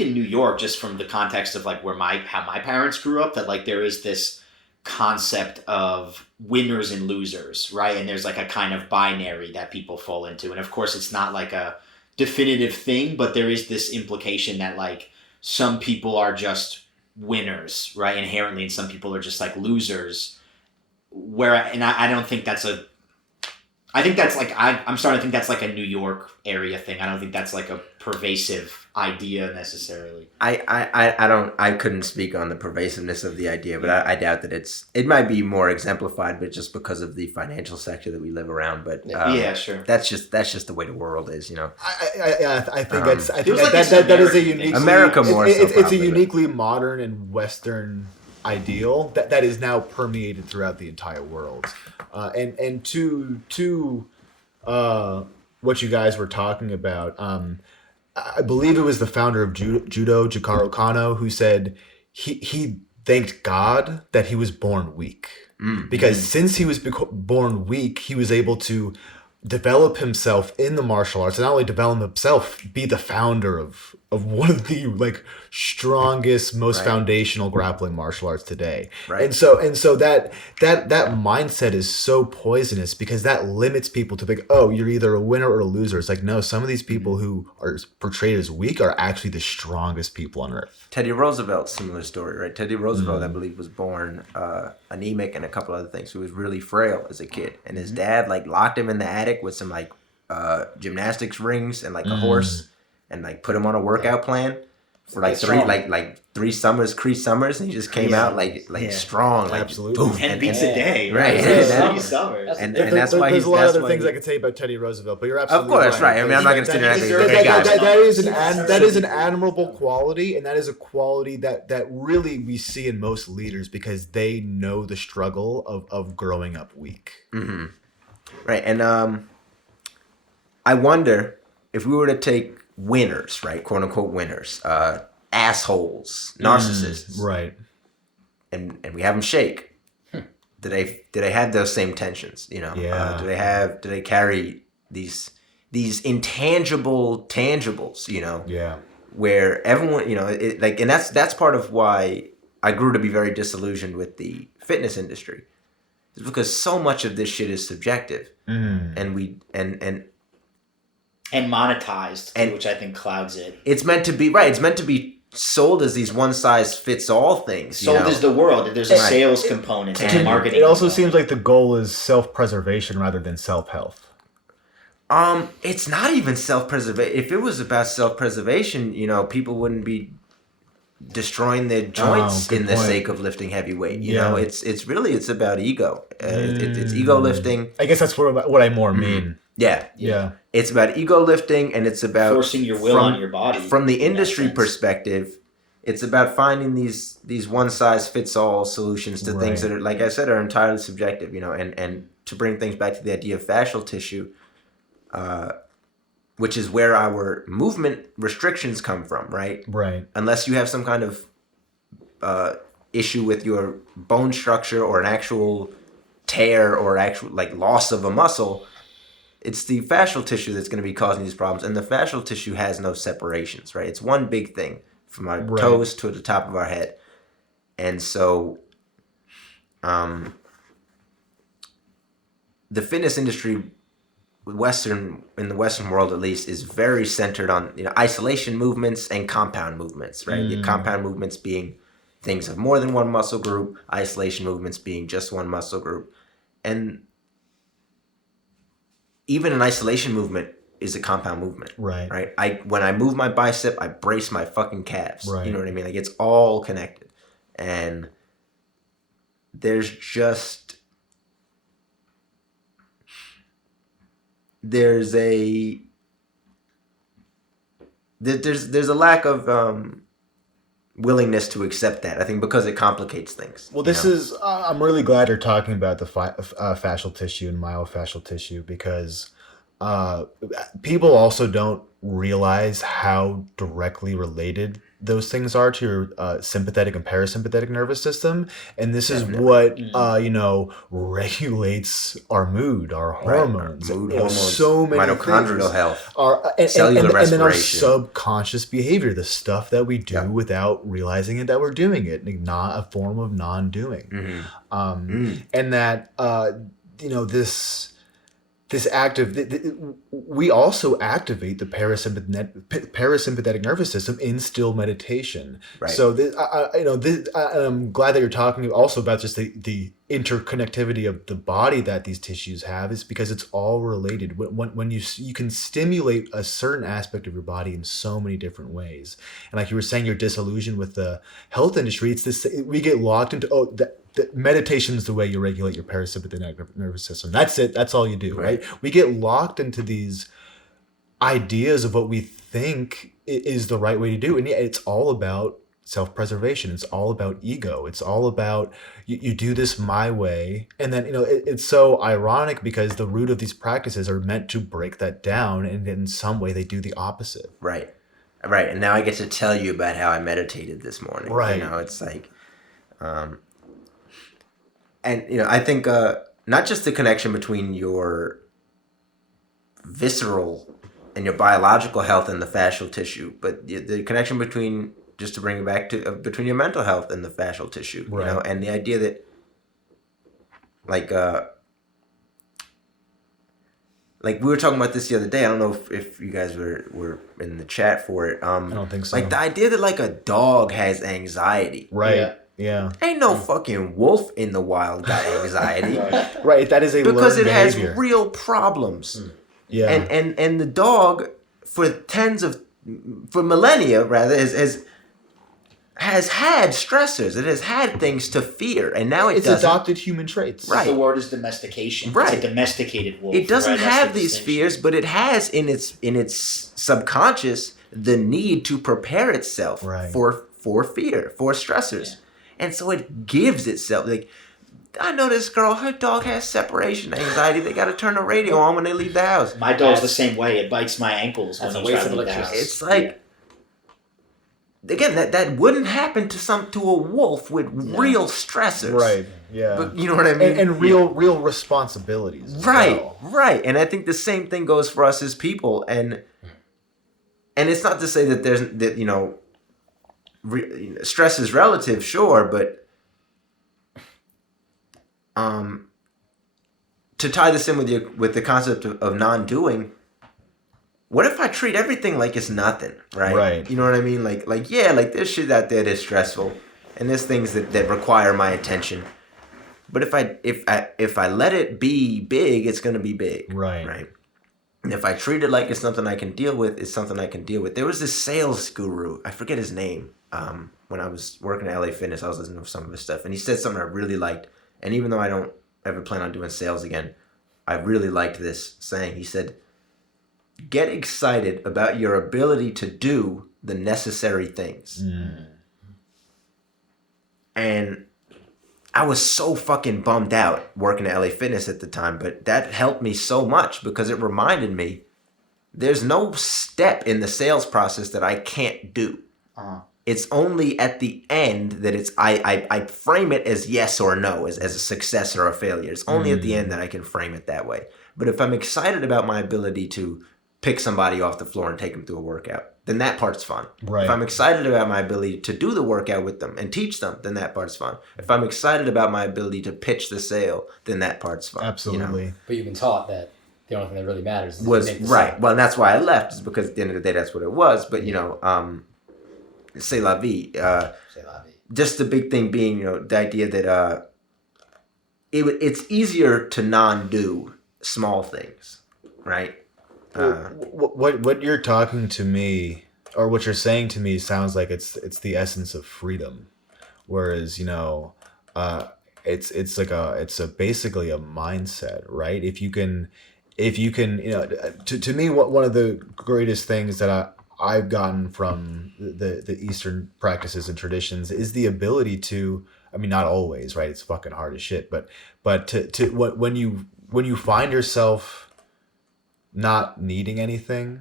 in New York, just from the context of like how my parents grew up, that like there is this concept of winners and losers, right? And there's like a kind of binary that people fall into. And of course it's not like a definitive thing, but there is this implication that like some people are just winners, right? Inherently, and some people are just like losers. I don't think that's I think that's like I'm starting to think that's like a New York area thing. I don't think that's like a pervasive idea necessarily. I couldn't speak on the pervasiveness of the idea, but I doubt that it might be more exemplified, but just because of the financial sector that we live around. But yeah, sure. That's just the way the world is, I think that is a unique America more. It's a uniquely modern and Western ideal that is now permeated throughout the entire world. And to what you guys were talking about, I believe it was the founder of judo, Jigoro Kano, who said he thanked God that he was born weak, because since he was born weak, he was able to develop himself in the martial arts, and not only develop himself, be the founder of one of the like strongest, most foundational grappling martial arts today. Right. And so that mindset is so poisonous, because that limits people to think, oh, you're either a winner or a loser. It's like, no, some of these people who are portrayed as weak are actually the strongest people on earth. Teddy Roosevelt, similar story, right? Teddy Roosevelt, I believe, was born anemic and a couple other things. He was really frail as a kid, and his dad like locked him in the attic with some like gymnastics rings and like a horse, and like put him on a workout plan for like three summers, and he just came out like strong, like absolutely, boom, 10 beats a day, right? And that's why there's a lot of other things he, I could say about Teddy Roosevelt, but you're absolutely of course, right. I mean, I'm not going to sit there and act like that is an admirable quality, and that is a quality that really we see in most leaders, because they know the struggle of growing up weak. Mm-hmm. Right, and I wonder if we were to take winners, right, quote unquote winners, assholes, narcissists, right, and we have them shake. Do they have those same tensions? You know, do they carry these intangible tangibles? You know, where everyone, you know, and that's part of why I grew to be very disillusioned with the fitness industry, is because so much of this shit is subjective, and we and monetized, and which I think clouds it. It's meant to be right. It's meant to be sold as these one size fits all things. Sold as the world. There's a sales component and marketing. It also seems like the goal is self-preservation rather than self-health. It's not even self-preservation. If it was about self-preservation, you know, people wouldn't be destroying their joints in the sake of lifting heavy weight. You know, it's about ego. It's ego lifting. I guess that's what I more mean. Yeah. It's about ego lifting, and it's about forcing your will on your body. From the industry perspective, it's about finding these one size fits all solutions to things that are, like I said, are entirely subjective. You know, and to bring things back to the idea of fascial tissue, which is where our movement restrictions come from, right? Right. Unless you have some kind of issue with your bone structure or an actual tear or actual like loss of a muscle, it's the fascial tissue that's going to be causing these problems. And the fascial tissue has no separations, right? It's one big thing from our toes to the top of our head. And so the fitness industry, in the Western world at least, is very centered on, you know, isolation movements and compound movements, right? The compound movements being things of more than one muscle group, isolation movements being just one muscle group. And even an isolation movement is a compound movement, right? When I move my bicep, I brace my fucking calves. You know what I mean? Like, it's all connected. And there's a lack of willingness to accept that, I think, because it complicates things. Well, this is I'm really glad you're talking about the fascial tissue and myofascial tissue, because people also don't realize how directly related those things are to your sympathetic and parasympathetic nervous system, and this is what regulates our mood, our hormones, hormones, so many mitochondrial health, cellular respiration, and then our subconscious behavior, the stuff that we do without realizing it that we're doing it, like not a form of non-doing, and that this we also activate the parasympathetic nervous system in still meditation. Right. So I'm glad that you're talking also about just the interconnectivity of the body that these tissues have, is because it's all related. When you can stimulate a certain aspect of your body in so many different ways, and like you were saying, you're disillusioned with the health industry. It's this, we get locked into meditation is the way you regulate your parasympathetic nervous system. That's it. That's all you do, right? We get locked into these ideas of what we think is the right way to do. And yeah, it's all about self-preservation. It's all about ego. It's all about you do this my way. And then, it's so ironic because the root of these practices are meant to break that down. And in some way they do the opposite. Right. Right, and now I get to tell you about how I meditated this morning. Right. You know, it's like, and you know, I think not just the connection between your visceral and your biological health and the fascial tissue, but the connection between, just to bring it back to, between your mental health and the fascial tissue. Right. You know, and the idea that, like we were talking about this the other day. I don't know if you guys were in the chat for it. I don't think so. Like the idea that like a dog has anxiety. Right. Yeah. Ain't no fucking wolf in the wild got anxiety. Right. That is a Because learned it has behavior. real problems. Yeah. And the dog for millennia rather has had stressors. It has had things to fear, and now it's doesn't. adopted human traits. Right. The word is domestication. Right. It's a domesticated wolf. It doesn't right? That's have the these distinction. fears, but it has in its subconscious the need to prepare itself Right. for fear, for stressors. And so it gives itself, like, I know this girl, her dog has separation anxiety. They got to turn the radio on when they leave the house. My dog's the same way. It bites my ankles when That's he a tries waste to of leave the house. It's like, again, that wouldn't happen to a wolf with real stressors. Right. Yeah. But you know what I mean? and real responsibilities. as Right, well. right. And I think the same thing goes for us as people. And it's not to say that stress is relative, sure, but to tie this in with the concept of non-doing, what if I treat everything like it's nothing, right? Right. You know what I mean? Like there's shit out there that's stressful, and there's things that require my attention. But if I let it be big, it's gonna be big. Right. Right. And if I treat it like it's something I can deal with, it's something I can deal with. There was this sales guru, I forget his name. When I was working at LA Fitness, I was listening to some of his stuff, and he said something I really liked. And even though I don't ever plan on doing sales again, I really liked this saying. He said, "Get excited about your ability to do the necessary things." And I was so fucking bummed out working at LA Fitness at the time, but that helped me so much because it reminded me there's no step in the sales process that I can't do. It's only at the end that I frame it as yes or no, as a success or a failure. It's only at the end that I can frame it that way. But if I'm excited about my ability to pick somebody off the floor and take them through a workout, then that part's fun. Right. If I'm excited about my ability to do the workout with them and teach them, then that part's fun. If I'm excited about my ability to pitch the sale, then that part's fun. Absolutely. You know? But you've been taught that the only thing that really matters is Was to make the right. sale. Well, that's why I left, is because at the end of the day, that's what it was. But, c'est la vie. Say la vie. Just the big thing being, the idea that it's easier to non-do small things, right? What you're talking to me, or what you're saying to me, sounds like it's the essence of freedom, whereas it's basically a mindset, right? If you can, to me, one of the greatest things that I've gotten from the Eastern practices and traditions is the ability to, I mean, not always, right? It's fucking hard as shit, but when you find yourself not needing anything,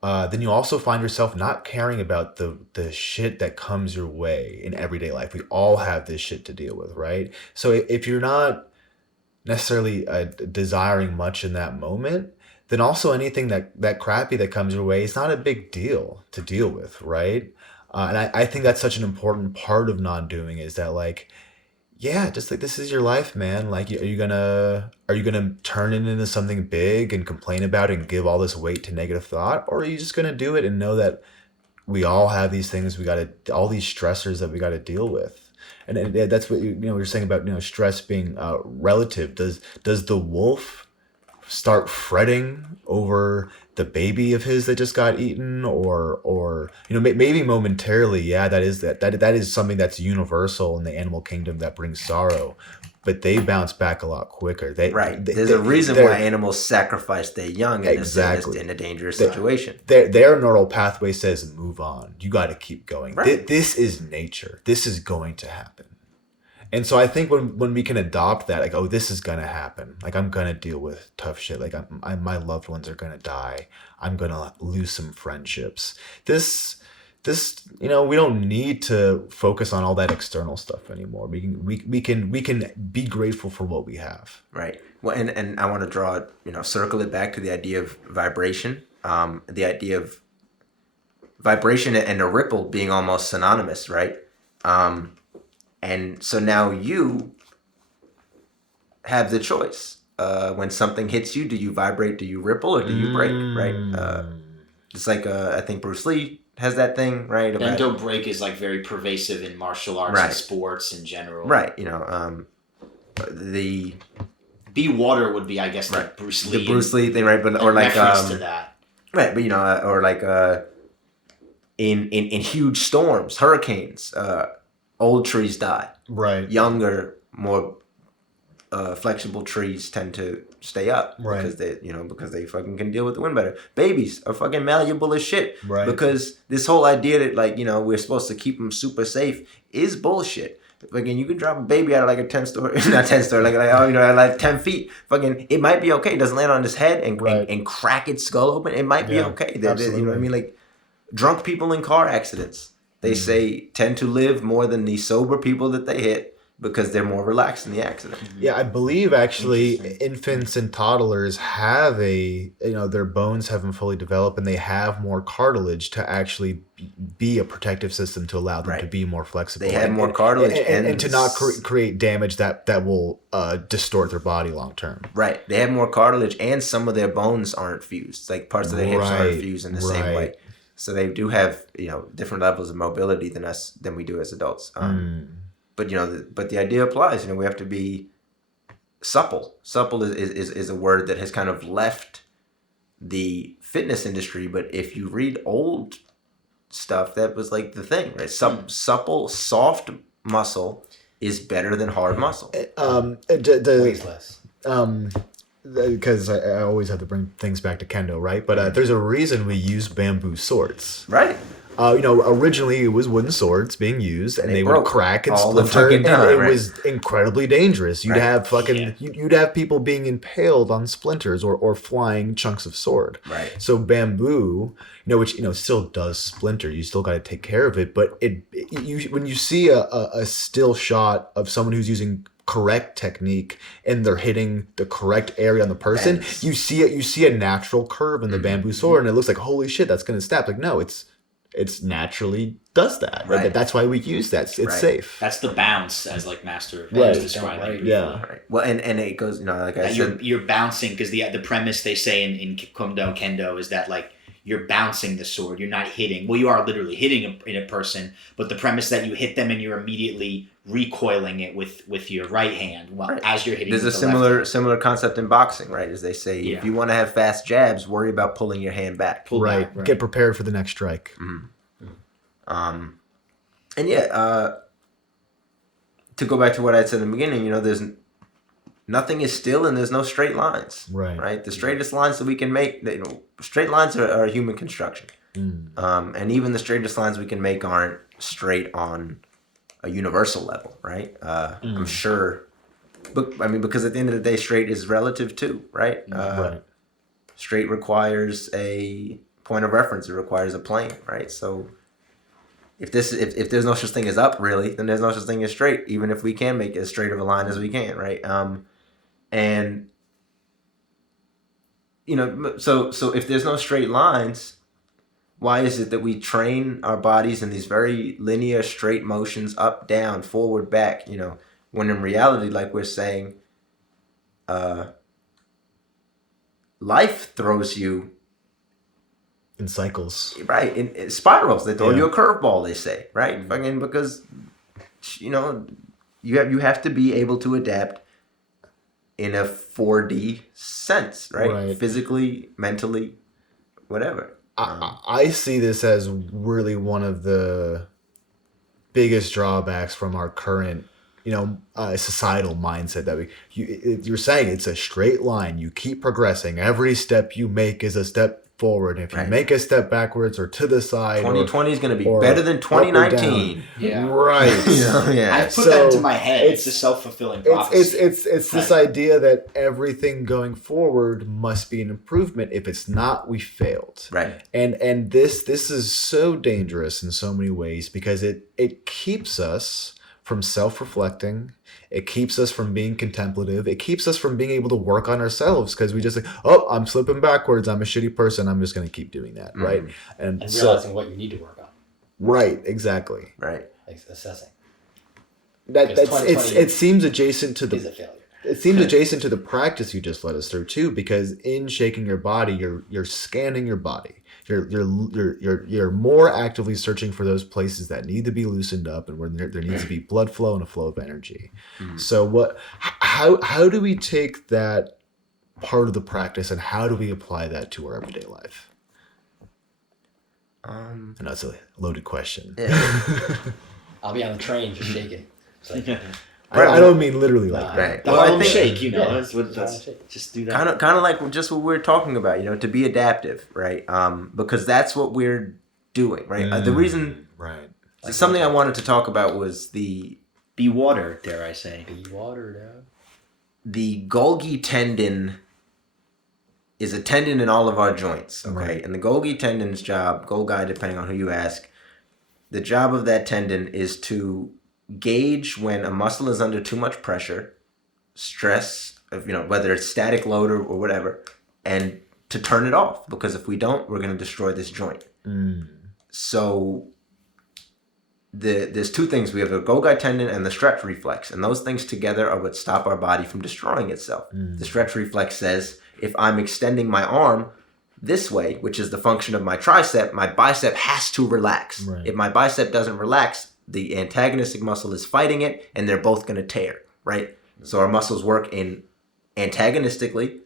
then you also find yourself not caring about the shit that comes your way in everyday life. We all have this shit to deal with, right? So if you're not necessarily desiring much in that moment, then also anything that crappy that comes your way is not a big deal to deal with, right? And I think that's such an important part of non-doing, is that, like, yeah, just like, this is your life, man. Like, are you gonna turn it into something big and complain about it and give all this weight to negative thought, or are you just gonna do it and know that we all have these things all these stressors that we gotta deal with? And that's what you're saying about stress being relative. Does the wolf start fretting over the baby of his that just got eaten, or maybe momentarily, yeah, that is something that's universal in the animal kingdom that brings sorrow, but they bounce back a lot quicker. There's a reason why animals sacrifice their young in a dangerous situation. Their neural pathway says move on. You got to keep going. Right. This is nature. This is going to happen. And so I think when we can adopt that, like, oh, this is gonna happen. Like, I'm gonna deal with tough shit. Like, my loved ones are gonna die. I'm gonna lose some friendships. This we don't need to focus on all that external stuff anymore. We can be grateful for what we have. Right. Well, and I want to draw circle it back to the idea of vibration. The idea of vibration and a ripple being almost synonymous, right? And so now you have the choice. When something hits you, do you vibrate? Do you ripple, or do you break? Right. It's like I think Bruce Lee has that thing, right? Bend don't break is like very pervasive in martial arts and sports in general. Right. The be water would be, I guess, like Bruce Lee. The Bruce Lee thing, right? But or like to that. Right, but or like in huge storms, hurricanes, old trees die. Right. Younger, more flexible trees tend to stay up, right? Because they fucking can deal with the wind better. Babies are fucking malleable as shit, right? Because this whole idea that we're supposed to keep them super safe is bullshit. Fucking, you can drop a baby out of like a 10-story, not 10-story, like 10 feet. Fucking, it might be okay. It doesn't land on his head and crack its skull open. It might be okay. You know what I mean? Like, drunk people in car accidents, they say tend to live more than the sober people that they hit, because they're more relaxed in the accident. Yeah, I believe actually infants and toddlers have their bones haven't fully developed, and they have more cartilage to actually be a protective system to allow them to be more flexible. They have more cartilage and to not create damage that will distort their body long term. Right. They have more cartilage, and some of their bones aren't fused. Like parts of their hips aren't fused in the same way. So they do have different levels of mobility than we do as adults. But the idea applies. We have to be supple. Supple is a word that has kind of left the fitness industry. But if you read old stuff, that was like the thing, right? Supple, soft muscle is better than hard muscle. Weighs less. Because I always have to bring things back to kendo, right? But there's a reason we use bamboo swords, right? Originally it was wooden swords being used, and they would crack and splinter, and it was incredibly dangerous. You'd have you'd have people being impaled on splinters or flying chunks of sword. Right. So bamboo, which still does splinter, you still got to take care of it. But when you see a still shot of someone who's using correct technique and they're hitting the correct area on the person, you see a natural curve in the bamboo sword, and it looks like, holy shit, that's gonna snap. Like, no, it's naturally does that, right? Right. That's why we use that. It's safe. That's the bounce, as like Master was describing. Yeah. Right. Well, and it goes, like I said, you're bouncing, because the premise they say in kendo is that like you're bouncing the sword, you're not hitting. Well, you are literally hitting a person, but the premise that you hit them and you're immediately recoiling it with your right hand as you're hitting. There's a similar concept in boxing, right? As they say, if you want to have fast jabs, worry about pulling your hand back. Right. Get prepared for the next strike. Mm-hmm. And to go back to what I said in the beginning, there's nothing is still, and there's no straight lines. Right. The straightest lines that we can make, straight lines are human construction. And even the straightest lines we can make aren't straight on a universal level, right? I'm sure, but because at the end of the day, straight is relative too, right? Straight requires a point of reference. It requires a plane, right? So if there's no such thing as up, really, then there's no such thing as straight, even if we can make as straight of a line as we can, right? And so if there's no straight lines, why is it that we train our bodies in these very linear, straight motions, up, down, forward, back, when in reality, like we're saying, life throws you in cycles, right? In spirals. They throw you a curveball, they say, right? Fucking, because you have to be able to adapt in a 4D sense, right? Physically, mentally, whatever. I see this as really one of the biggest drawbacks from our current, societal mindset that you're saying it's a straight line. You keep progressing. Every step you make is a step forward. If you Right. make a step backwards or to the side, 2020 is going to be or better than up or 2019. Yeah. Right. Yeah. I put So, that into my head. It's a it's- self-fulfilling prophecy. It's this idea that everything going forward must be an improvement. If it's not, we failed. Right. And this is so dangerous in so many ways because it keeps us from self-reflecting. It keeps us from being contemplative. It keeps us from being able to work on ourselves because we just like, oh, I'm slipping backwards. I'm a shitty person. I'm just going to keep doing that, right? And realizing what you need to work on, right, exactly. Right. like assessing. That's 2020 it seems adjacent to Is the a failure. it seems adjacent to the practice you just led us through too, because in shaking your body, you're scanning your body. You're more actively searching for those places that need to be loosened up and where there needs to be blood flow and a flow of energy. So how do we take that part of the practice and how do we apply that to our everyday life? I know it's a loaded question. Yeah. I'll be on the train just shaking. It's like, I don't mean literally like that. Right. The Well, I Harlem think Shake, you know, Yeah. that's just do that. kind of like just what we're talking about, you know, to be adaptive, right? Because that's what we're doing, right? The reason, Right. something I wanted to talk about was the Be water, dare I say. be watered out. Golgi tendon is a tendon in all of our joints, okay? Right. And the Golgi tendon's job, Golgi, depending on who you ask, the job of that tendon is to gauge when a muscle is under too much pressure, stress, you know, whether it's static load or whatever, and to turn it off. Because if we don't, we're going to destroy this joint. So there's two things. We have the Golgi tendon and the stretch reflex, and those things together are what stop our body from destroying itself. The stretch reflex says, if I'm extending my arm this way, which is the function of my tricep, my bicep has to relax. Right. If my bicep doesn't relax, the antagonistic muscle is fighting it, and they're both going to tear, right? So our muscles work in antagonistically,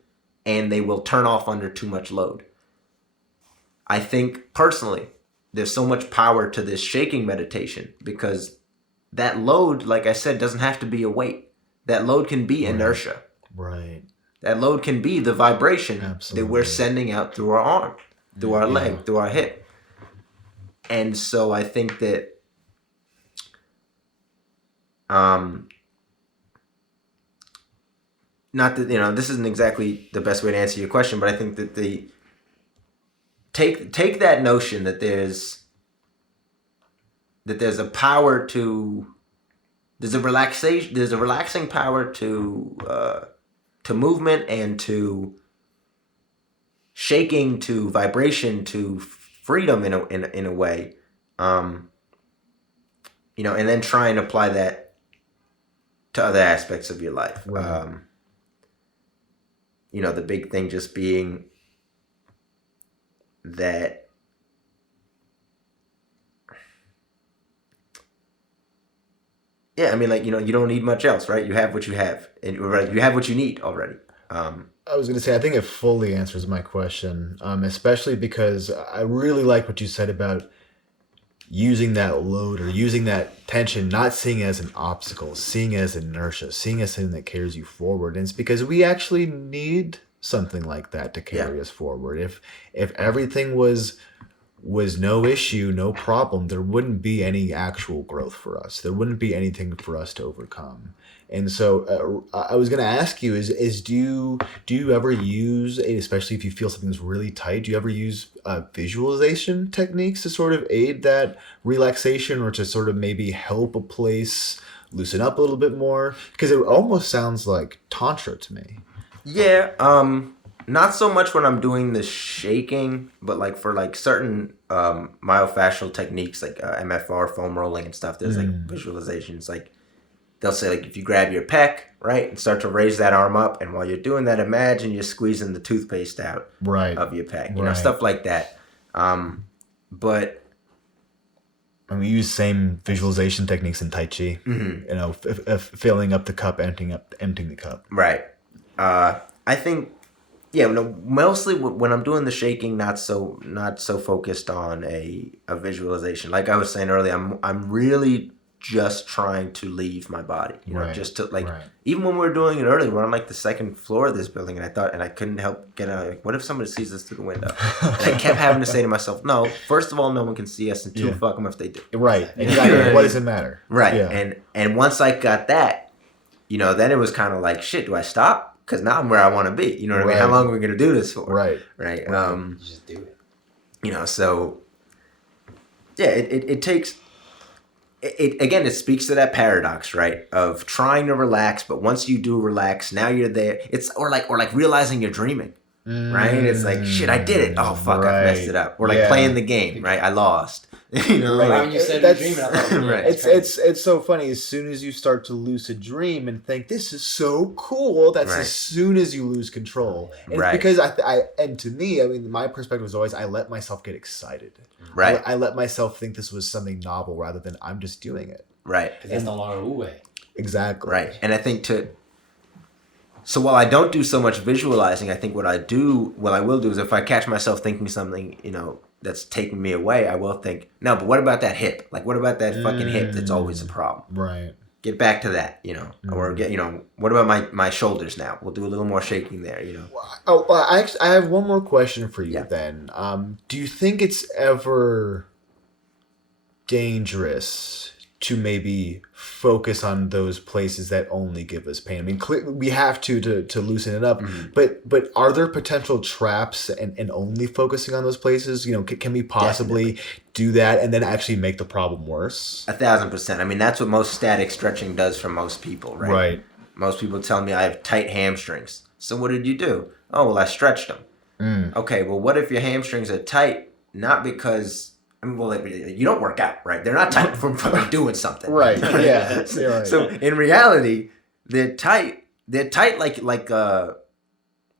and they will turn off under too much load. I think, personally, there's so much power to this shaking meditation because that load, like I said, doesn't have to be a weight. That load can be inertia. Right. That load can be the vibration Absolutely. that we're sending out through our arm, through our leg, through our hip. And so I think that not that, you know, this isn't exactly the best way to answer your question, but I think that take that notion that there's a power to, there's a relaxing power to movement and to shaking, to vibration, to freedom in a way, you know, and then try and apply that to other aspects of your life. Right. You know, the big thing just being that I mean, like, you know, you don't need much else, right? You have what you have, and you have what you need already. I was going to say, I think it fully answers my question, especially because I really like what you said about using that load or using that tension, not seeing it as an obstacle, seeing it as inertia, seeing it as something that carries you forward. And it's because we actually need something like that to carry us forward. If everything was no issue, no problem, there wouldn't be any actual growth for us. There wouldn't be anything for us to overcome. And so I was going to ask you is do you ever use, especially if you feel something's really tight, do you ever use visualization techniques to sort of aid that relaxation or to sort of maybe help a place loosen up a little bit more? Because it almost sounds like tantra to me. Yeah, not so much when I'm doing the shaking, but like for like certain myofascial techniques like MFR, foam rolling and stuff, there's like visualizations. Like they'll say, like, if you grab your pec, right, and start to raise that arm up, and while you're doing that, imagine you're squeezing the toothpaste out of your pec, you know, stuff like that. But and we use same visualization techniques in Tai Chi. You know, filling up the cup, emptying the cup. Right. I think, no, mostly when I'm doing the shaking, not so focused on a visualization. Like I was saying earlier, I'm really just trying to leave my body, you know, Right. just to like, Right. even when we were doing it earlier, we're on like the second floor of this building, and I couldn't help get out, like, what if somebody sees us through the window? And I kept having to say to myself, no, first of all, no one can see us, and two, Yeah. fuck them if they do. Right. Exactly. What does it matter? Right. Yeah. And once I got that, you know, then it was kind of like, shit, do I stop? Because now I'm where I want to be. You know what I mean? How long are we going to do this for? Right. Right. You just do it. You know, so yeah, it takes it again, it speaks to that paradox, right? Of trying to relax, but once you do relax, now you're there. It's or like realizing you're dreaming. Right? It's like, shit, I did it. Oh fuck, I messed it up. Or like playing the game, right? I lost. You know, Right. like, When you said that's- you're dreaming, I thought, yeah, right. It's so funny. As soon as you start to lucid dream and think this is so cool, that's Right. as soon as you lose control. And Right. it's because I and to me, I mean, my perspective was always I let myself get excited. Right. I let myself think this was something novel rather than I'm just doing it. Right. because that's no longer Uwe. Exactly. Right. And I think so while I don't do so much visualizing, I think what I will do is if I catch myself thinking something, you know, that's taking me away, I will think, no, but what about that hip? Like, what about that fucking hip that's always a problem? Right. Get back to that, you know, or get, you know, what about my shoulders now? We'll do a little more shaking there, you know. Oh, well, I have one more question for you Yeah. then. Do you think it's ever dangerous to maybe focus on those places that only give us pain? I mean, we have to loosen it up, but are there potential traps and only focusing on those places? You know, can we possibly do that and then actually make the problem worse? 1,000%. I mean, that's what most static stretching does for most people, right? Right. Most people tell me I have tight hamstrings. So what did you do? Oh, well, I stretched them. Okay, well, what if your hamstrings are tight? Not because, I mean, well, you don't work out, right? They're not tight from fucking doing something. Right. Yeah. So, You're right. so in reality, they're tight. They're tight like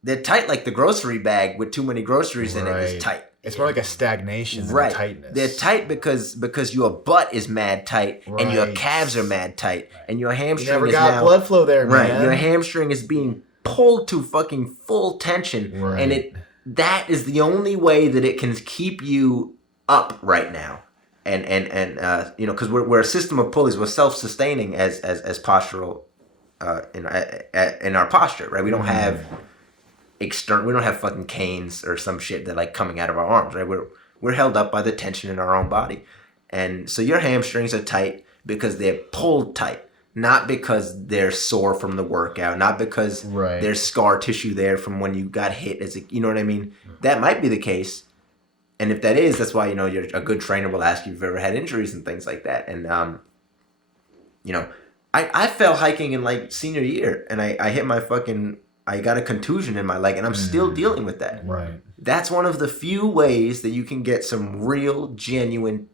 the grocery bag with too many groceries in it is Right. tight. It's more like a stagnation than Right. a tightness. They're tight because your butt is mad tight and your Right. calves are mad tight and your You hamstring never is got now blood flow there, right. man. Your hamstring is being pulled to fucking full tension, Right. and that is the only way that it can keep you up right now. And you know, because we're a system of pulleys, we're self-sustaining as postural in our posture, right? We don't have we don't have fucking canes or some shit that like coming out of our arms, right? We're held up by the tension in our own body, and so your hamstrings are tight because they're pulled tight, not because they're sore from the workout, not because Right. there's scar tissue there from when you got hit. You know what I mean? That might be the case. And if that is, that's why, you know, a good trainer will ask you if you've ever had injuries and things like that. And, you know, I fell hiking in like senior year and I hit I got a contusion in my leg and I'm still dealing with that. Right. That's one of the few ways that you can get some real, genuine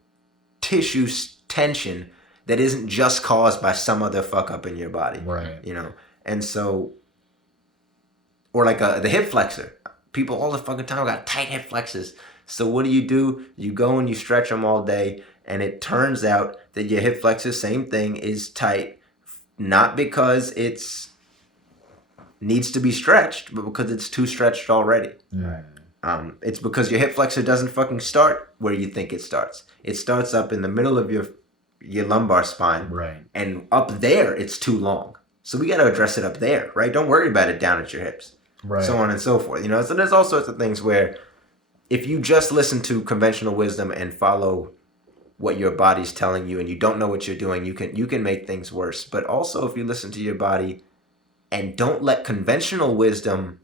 tissue tension that isn't just caused by some other fuck up in your body. Right. You know? And so, or like the hip flexor. People all the fucking time got tight hip flexors. So what do? You go and you stretch them all day, and it turns out that your hip flexor, same thing, is tight, not because it's needs to be stretched, but because it's too stretched already. Right. It's because your hip flexor doesn't fucking start where you think it starts. It starts up in the middle of your lumbar spine, Right. and up there it's too long. So we got to address it up there, right? Don't worry about it down at your hips. Right. So on and so forth. You know, so there's all sorts of things where if you just listen to conventional wisdom and follow what your body's telling you and you don't know what you're doing, you can make things worse. But also if you listen to your body and don't let conventional wisdom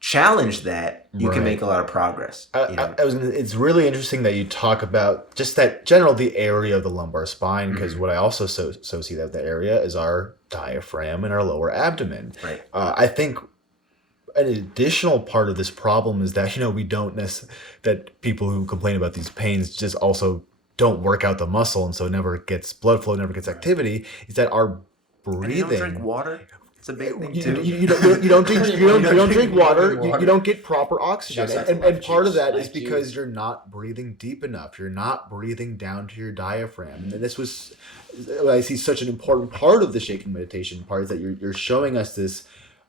challenge that, you can Right. make a lot of progress. You know? It's really interesting that you talk about just the area of the lumbar spine, because what I also associate that area is our diaphragm and our lower abdomen. Right. I think an additional part of this problem is that, you know, we don't that people who complain about these pains just also don't work out the muscle, and so it never gets blood flow, never gets activity, is that our breathing. And you don't drink water. It's a big thing You too. don't drink water. You don't get proper oxygen, Shouts out to and life part of juice, that is life because juice. you're not breathing deep enough. You're not breathing down to your diaphragm, and this was, I see, such an important part of the shaking meditation part is that you're showing us this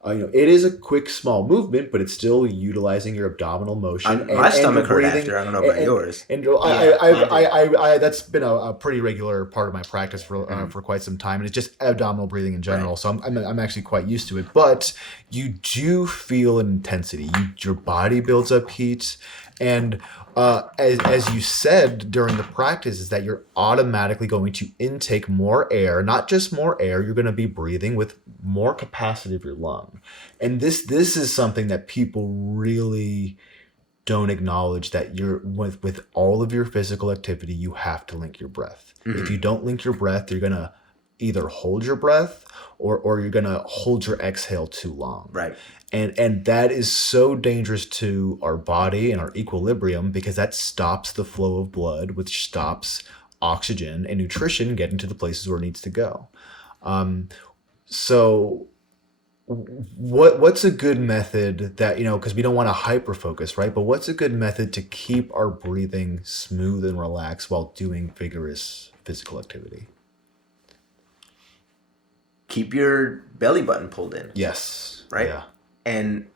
It is a quick, small movement, but it's still utilizing your abdominal motion. My stomach hurt breathing, after. I don't know about yours. And Yeah, I that's been a pretty regular part of my practice for quite some time, and it's just abdominal breathing in general. Right. So I'm actually quite used to it. But you do feel an intensity. Your body builds up heat, and as you said during the practice, is that you're automatically going to intake more air. Not just more air, you're going to be breathing with more capacity of your lung. And this is something that people really don't acknowledge, that you're with all of your physical activity, you have to link your breath. If you don't link your breath, you're going to either hold your breath or you're going to hold your exhale too long. Right. And that is so dangerous to our body and our equilibrium, because that stops the flow of blood, which stops oxygen and nutrition getting to the places where it needs to go. So what's a good method that, because we don't want to hyper focus, right? But what's a good method to keep our breathing smooth and relaxed while doing vigorous physical activity? Keep your belly button pulled in. Yes. Right? Yeah. And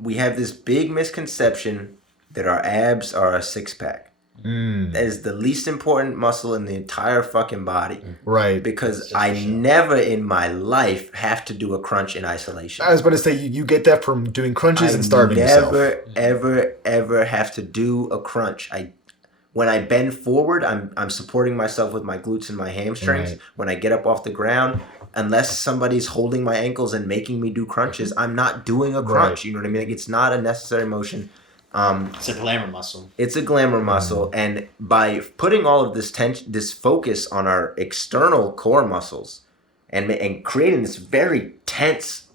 we have this big misconception that our abs are a six-pack. That is the least important muscle in the entire fucking body. Right. Because I never in my life have to do a crunch in isolation. I was about to say, you get that from doing crunches and starving yourself. Ever have to do a crunch. When I bend forward, I'm supporting myself with my glutes and my hamstrings. Right. When I get up off the ground, unless somebody's holding my ankles and making me do crunches, I'm not doing a crunch. Right. You know what I mean? Like, it's not a necessary motion. It's a glamour muscle. It's a glamour muscle, and by putting all of this tension, this focus on our external core muscles, and creating this very tense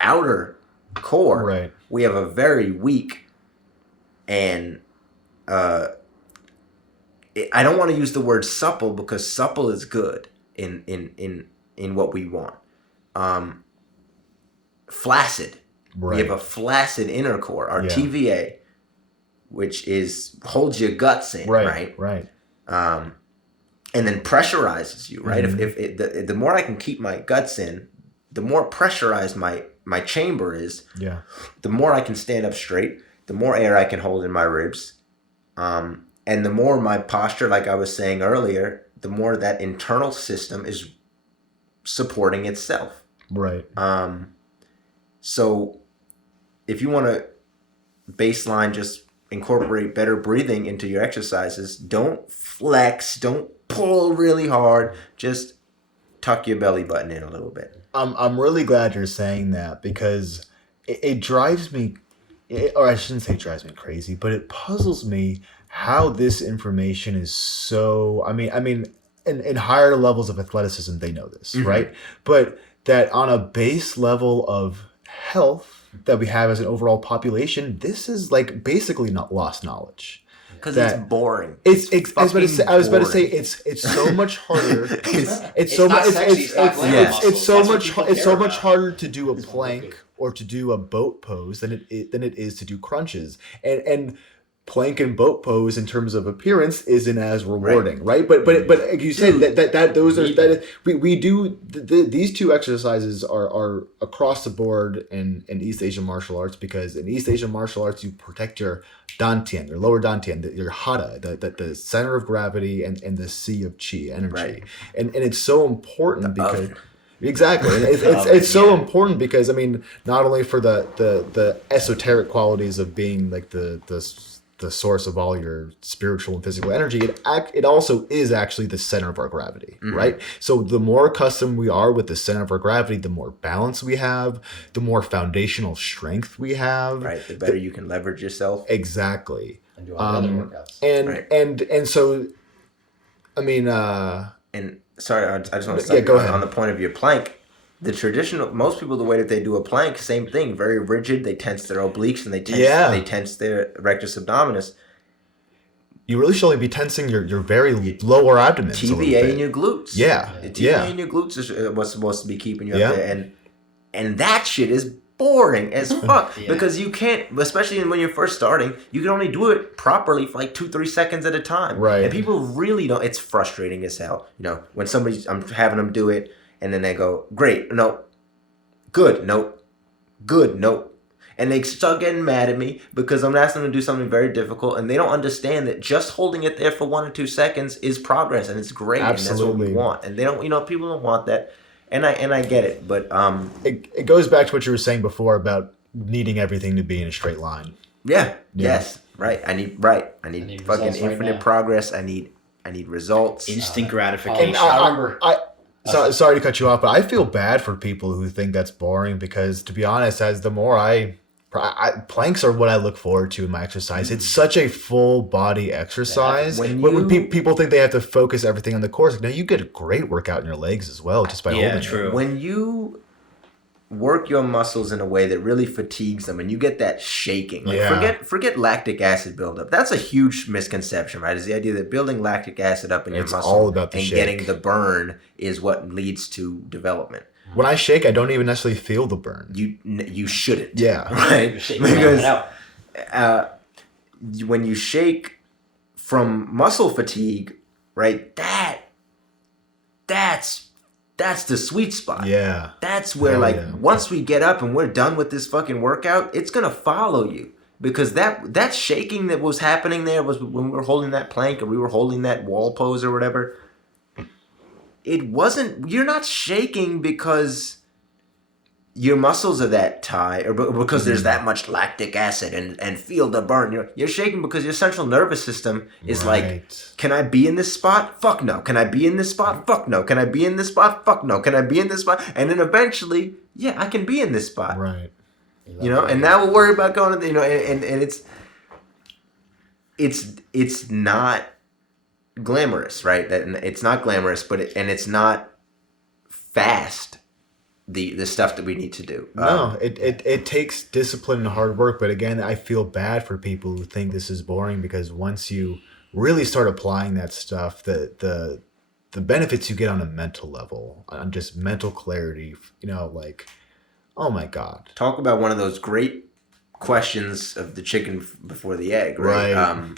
outer core, right, we have a very weak and I don't want to use the word supple, because supple is good in what we want. Flaccid. Right. We have a flaccid inner core, our TVA, which holds your guts in, right? Right. And then pressurizes you, right? Mm-hmm. If the more I can keep my guts in, the more pressurized my chamber is. Yeah. The more I can stand up straight, the more air I can hold in my ribs, and the more my posture, like I was saying earlier, the more that internal system is supporting itself. Right. So if you want to baseline, just incorporate better breathing into your exercises. Don't flex, don't pull really hard, just tuck your belly button in a little bit. I'm really glad you're saying that, because it drives me, or I shouldn't say it drives me crazy, but it puzzles me how this information is so, I mean, in higher levels of athleticism, they know this, right? But that on a base level of health that we have as an overall population, this is like basically not lost knowledge. Because it's boring. I was about to say it's so much harder. It's so much harder to do a plank or to do a boat pose than it is to do crunches. And plank and boat pose in terms of appearance isn't as rewarding, right? But like you said, we do these two exercises are across the board in East Asian martial arts, because in East Asian martial arts you protect your dantian, your lower dantian, your hara, the center of gravity, and the sea of chi energy, right. and it's so important because. Exactly. It's so important because, I mean, not only for the esoteric qualities of being like the source of all your spiritual and physical energy, it also is actually the center of our gravity, right? So the more accustomed we are with the center of our gravity, the more balance we have, the more foundational strength we have. Right, the better you can leverage yourself. Exactly. And do all the other workouts. And so, I mean... and sorry, I just want to stop go ahead. On the point of your plank. The traditional, most people, the way that they do a plank, same thing, very rigid. They tense their obliques and they tense their rectus abdominis. You really should only be tensing your very lower abdomen. TVA in your glutes. Yeah. The TVA in your glutes is what's supposed to be keeping you up there. And that shit is boring as fuck. Because you can't, especially when you're first starting, you can only do it properly for like 2-3 seconds at a time. Right. And people really don't, it's frustrating as hell. You know, when I'm having them do it, and then they go, great, no, good, no, Good, nope. And they start getting mad at me because I'm asking them to do something very difficult, and they don't understand that just holding it there for 1 or 2 seconds is progress, and it's great, Absolutely. and that's what we want. And they don't, people don't want that, and I get it, but it goes back to what you were saying before about needing everything to be in a straight line. Yeah. Yes. Right. I need fucking infinite right progress. I need results. Instant gratification. Sorry to cut you off, but I feel bad for people who think that's boring because, to be honest, as the more planks are what I look forward to in my exercise. It's such a full body exercise. When people think they have to focus everything on the core, no, you get a great workout in your legs as well just by holding true. it. When you work your muscles in a way that really fatigues them and you get that shaking, forget lactic acid buildup. That's a huge misconception, right? Is the idea that building lactic acid up in your muscle all about the and shake. Getting the burn is what leads to development. When I shake, I don't even necessarily feel the burn. You shouldn't. Yeah. Right? Because when you shake from muscle fatigue, right, that's the sweet spot. Yeah. That's where once we get up and we're done with this fucking workout, it's going to follow you. Because that shaking that was happening there was when we were holding that plank or we were holding that wall pose or whatever. You're not shaking because your muscles are that tight or because there's that much lactic acid and feel the burn. You're shaking because your central nervous system is like, can I be in this spot? Fuck no. Can I be in this spot? Fuck no. Can I be in this spot? Fuck no. Can I be in this spot? And then eventually, I can be in this spot. Right. And now we'll worry about going to and it's not glamorous, right? That it's not glamorous, but it's not fast. The stuff that we need to do. No, it takes discipline and hard work. But again, I feel bad for people who think this is boring because once you really start applying that stuff, the benefits you get on a mental level, on just mental clarity, oh my God. Talk about one of those great questions of the chicken before the egg, right?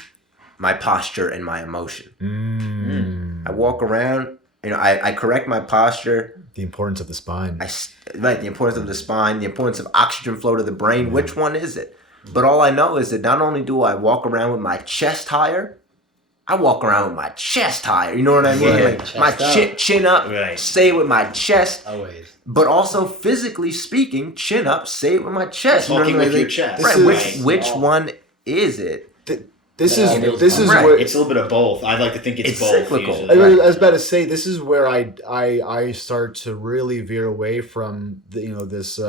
My posture and my emotion. I walk around, I correct my posture. The importance of the spine. The importance of the spine, the importance of oxygen flow to the brain. Which one is it? But all I know is that not only do I walk around with my chest higher, I walk around with my chest higher. You know what I mean? Right. Like my chin up, stay with my chest. Always. But also physically speaking, chin up, say it with my chest. Talking with your chest. Right. Which one is it? This is right. where it's a little bit of both. I like to think it's both. Cyclical. Usually. I was about to say this is where I start to really veer away from this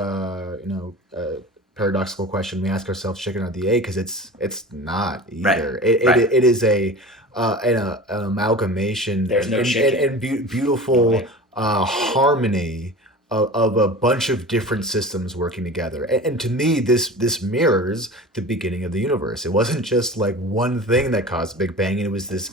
paradoxical question we ask ourselves: chicken or the egg? Because it's not either. Right. It is an amalgamation. There's no chicken and beautiful harmony of a bunch of different systems working together. And to me, this mirrors the beginning of the universe. It wasn't just like one thing that caused Big Bang, and it was this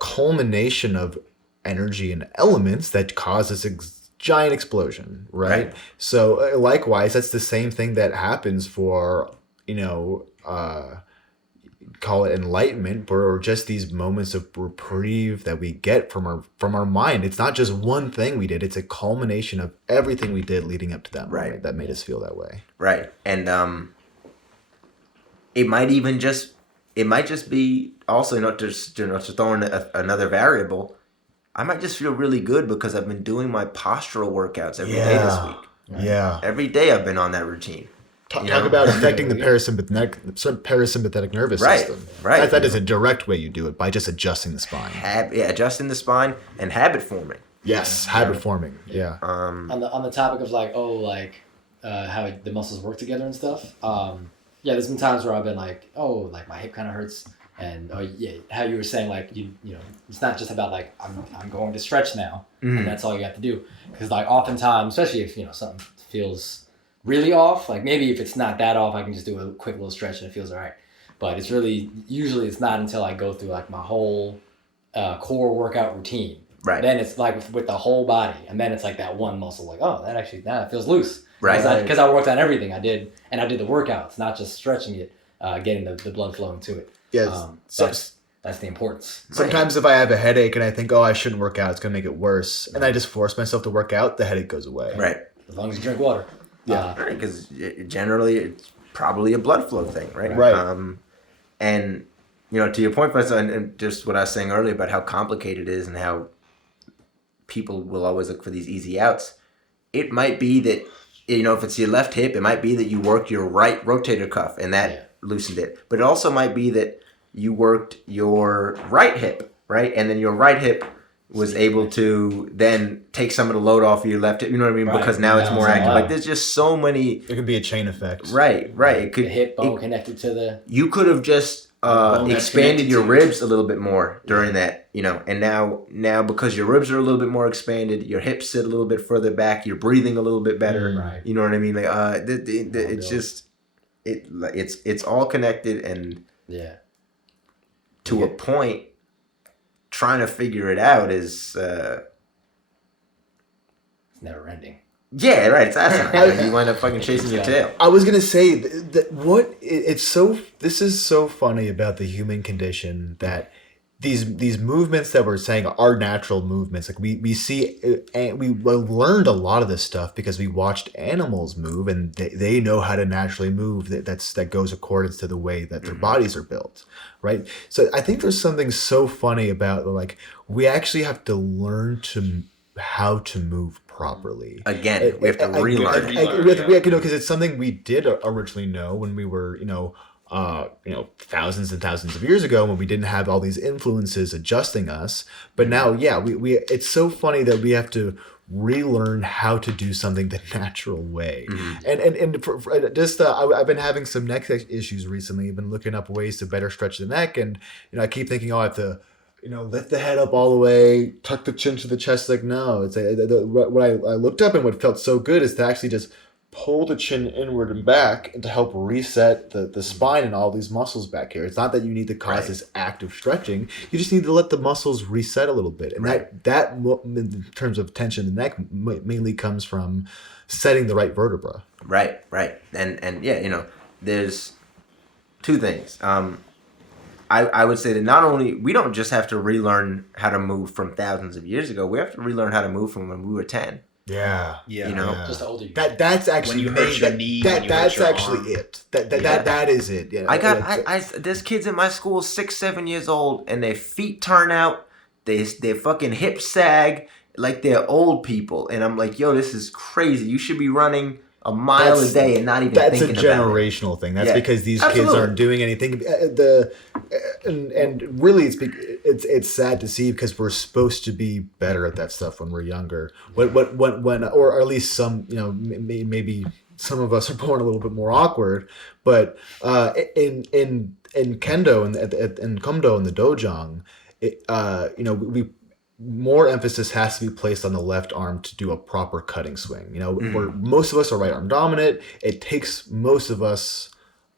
culmination of energy and elements that caused this giant explosion, right? So likewise, that's the same thing that happens for, call it enlightenment, or just these moments of reprieve that we get from our mind. It's not just one thing we did, it's a culmination of everything we did leading up to that moment that made us feel that way. Right. And it might just be also, just throwing another variable, I might just feel really good because I've been doing my postural workouts every day this week. Right? Yeah. Every day I've been on that routine. Talk about affecting the parasympathetic nervous system. Right. That is a direct way you do it, by just adjusting the spine. Adjusting the spine and habit forming. Yes, habit forming. Yeah. On the topic of how the muscles work together and stuff. There's been times where I've been like, my hip kind of hurts, and how you were saying it's not just about I'm going to stretch now, and that's all you have to do, because oftentimes, especially if something feels really off, maybe if it's not that off, I can just do a quick little stretch and it feels all right. But it's usually it's not until I go through my whole core workout routine. Right. Then it's with the whole body, and then it's that one muscle, that feels loose. Right. Because I worked on everything I did the workouts, not just stretching it, getting the blood flowing to it. Yes. That's the importance. Sometimes if I have a headache and I think, I shouldn't work out, it's going to make it worse, and I just force myself to work out, the headache goes away. Right. As long as you drink water. Yeah. Right, because generally it's probably a blood flow thing, right? Right. And to your point, Professor, and just what I was saying earlier about how complicated it is and how people will always look for these easy outs. It might be that if it's your left hip, it might be that you worked your right rotator cuff and that loosened it. But it also might be that you worked your right hip, right, and then your right hip was able to then take some of the load off of your left hip. You know what I mean? Right. Because now it's more active. Wow. Like there's just so many. It could be a chain effect. Right. It could the hip bone connected to the. You could have just bone that's expanded connected your to- ribs a little bit more during that, and now because your ribs are a little bit more expanded, your hips sit a little bit further back, you're breathing a little bit better. Right. You know what I mean? Like it's just it's all connected, and to a point, trying to figure it out is It's never ending. yeah, right. It's asinine. You wind up fucking chasing your tail. I was gonna say that this is so funny about the human condition that these movements that we're saying are natural movements. Like we see, and we learned a lot of this stuff because we watched animals move, and they know how to naturally move. That goes according to the way that their bodies are built, right? So I think there's something so funny about like we actually have to learn how to move properly. Again, we have to relearn. Because it's something we did originally know when we were, thousands and thousands of years ago when we didn't have all these influences adjusting us. But now, we it's so funny that we have to relearn how to do something the natural way. I've been having some neck issues recently. I've been looking up ways to better stretch the neck, and I keep thinking, I have to lift the head up all the way, tuck the chin to the chest. Like, no, it's what I looked up and what felt so good is to actually just pull the chin inward and back and to help reset the spine and all these muscles back here. It's not that you need to cause this active stretching. You just need to let the muscles reset a little bit. And that in terms of tension in the neck mainly comes from setting the right vertebra. Right. And there's two things. I would say that not only we don't just have to relearn how to move from thousands of years ago, we have to relearn how to move from when we were 10. Yeah. Just the older you that's actually when you hurt your knee, that's your actually arm. it. That is it. Yeah. There's kids in my school 6-7 years old and their feet turn out, their fucking hips sag like they're old people, and I'm like, yo, this is crazy. You should be running a mile a day and not even thinking about it. That's a generational thing. That's because these kids aren't doing anything. And really, it's sad to see because we're supposed to be better at that stuff when we're younger. Or at least some, maybe some of us are born a little bit more awkward. But in kendo and in kumdo and the dojang, we more emphasis has to be placed on the left arm to do a proper cutting swing. Where most of us are right arm dominant, it takes most of us,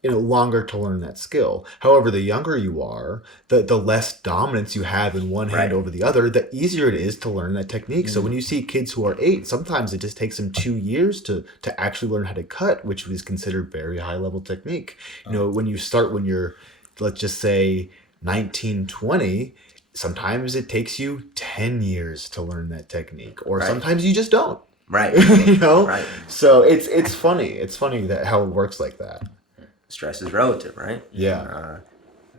longer to learn that skill. However, the younger you are, the less dominance you have in one hand over the other, the easier it is to learn that technique. So when you see kids who are 8, sometimes it just takes them 2 years to actually learn how to cut, which is considered very high level technique. When you're, let's just say 19, 20, sometimes it takes you 10 years to learn that technique, or sometimes you just don't. Right. Right. So it's funny. It's funny that how it works like that. Stress is relative, right? Yeah.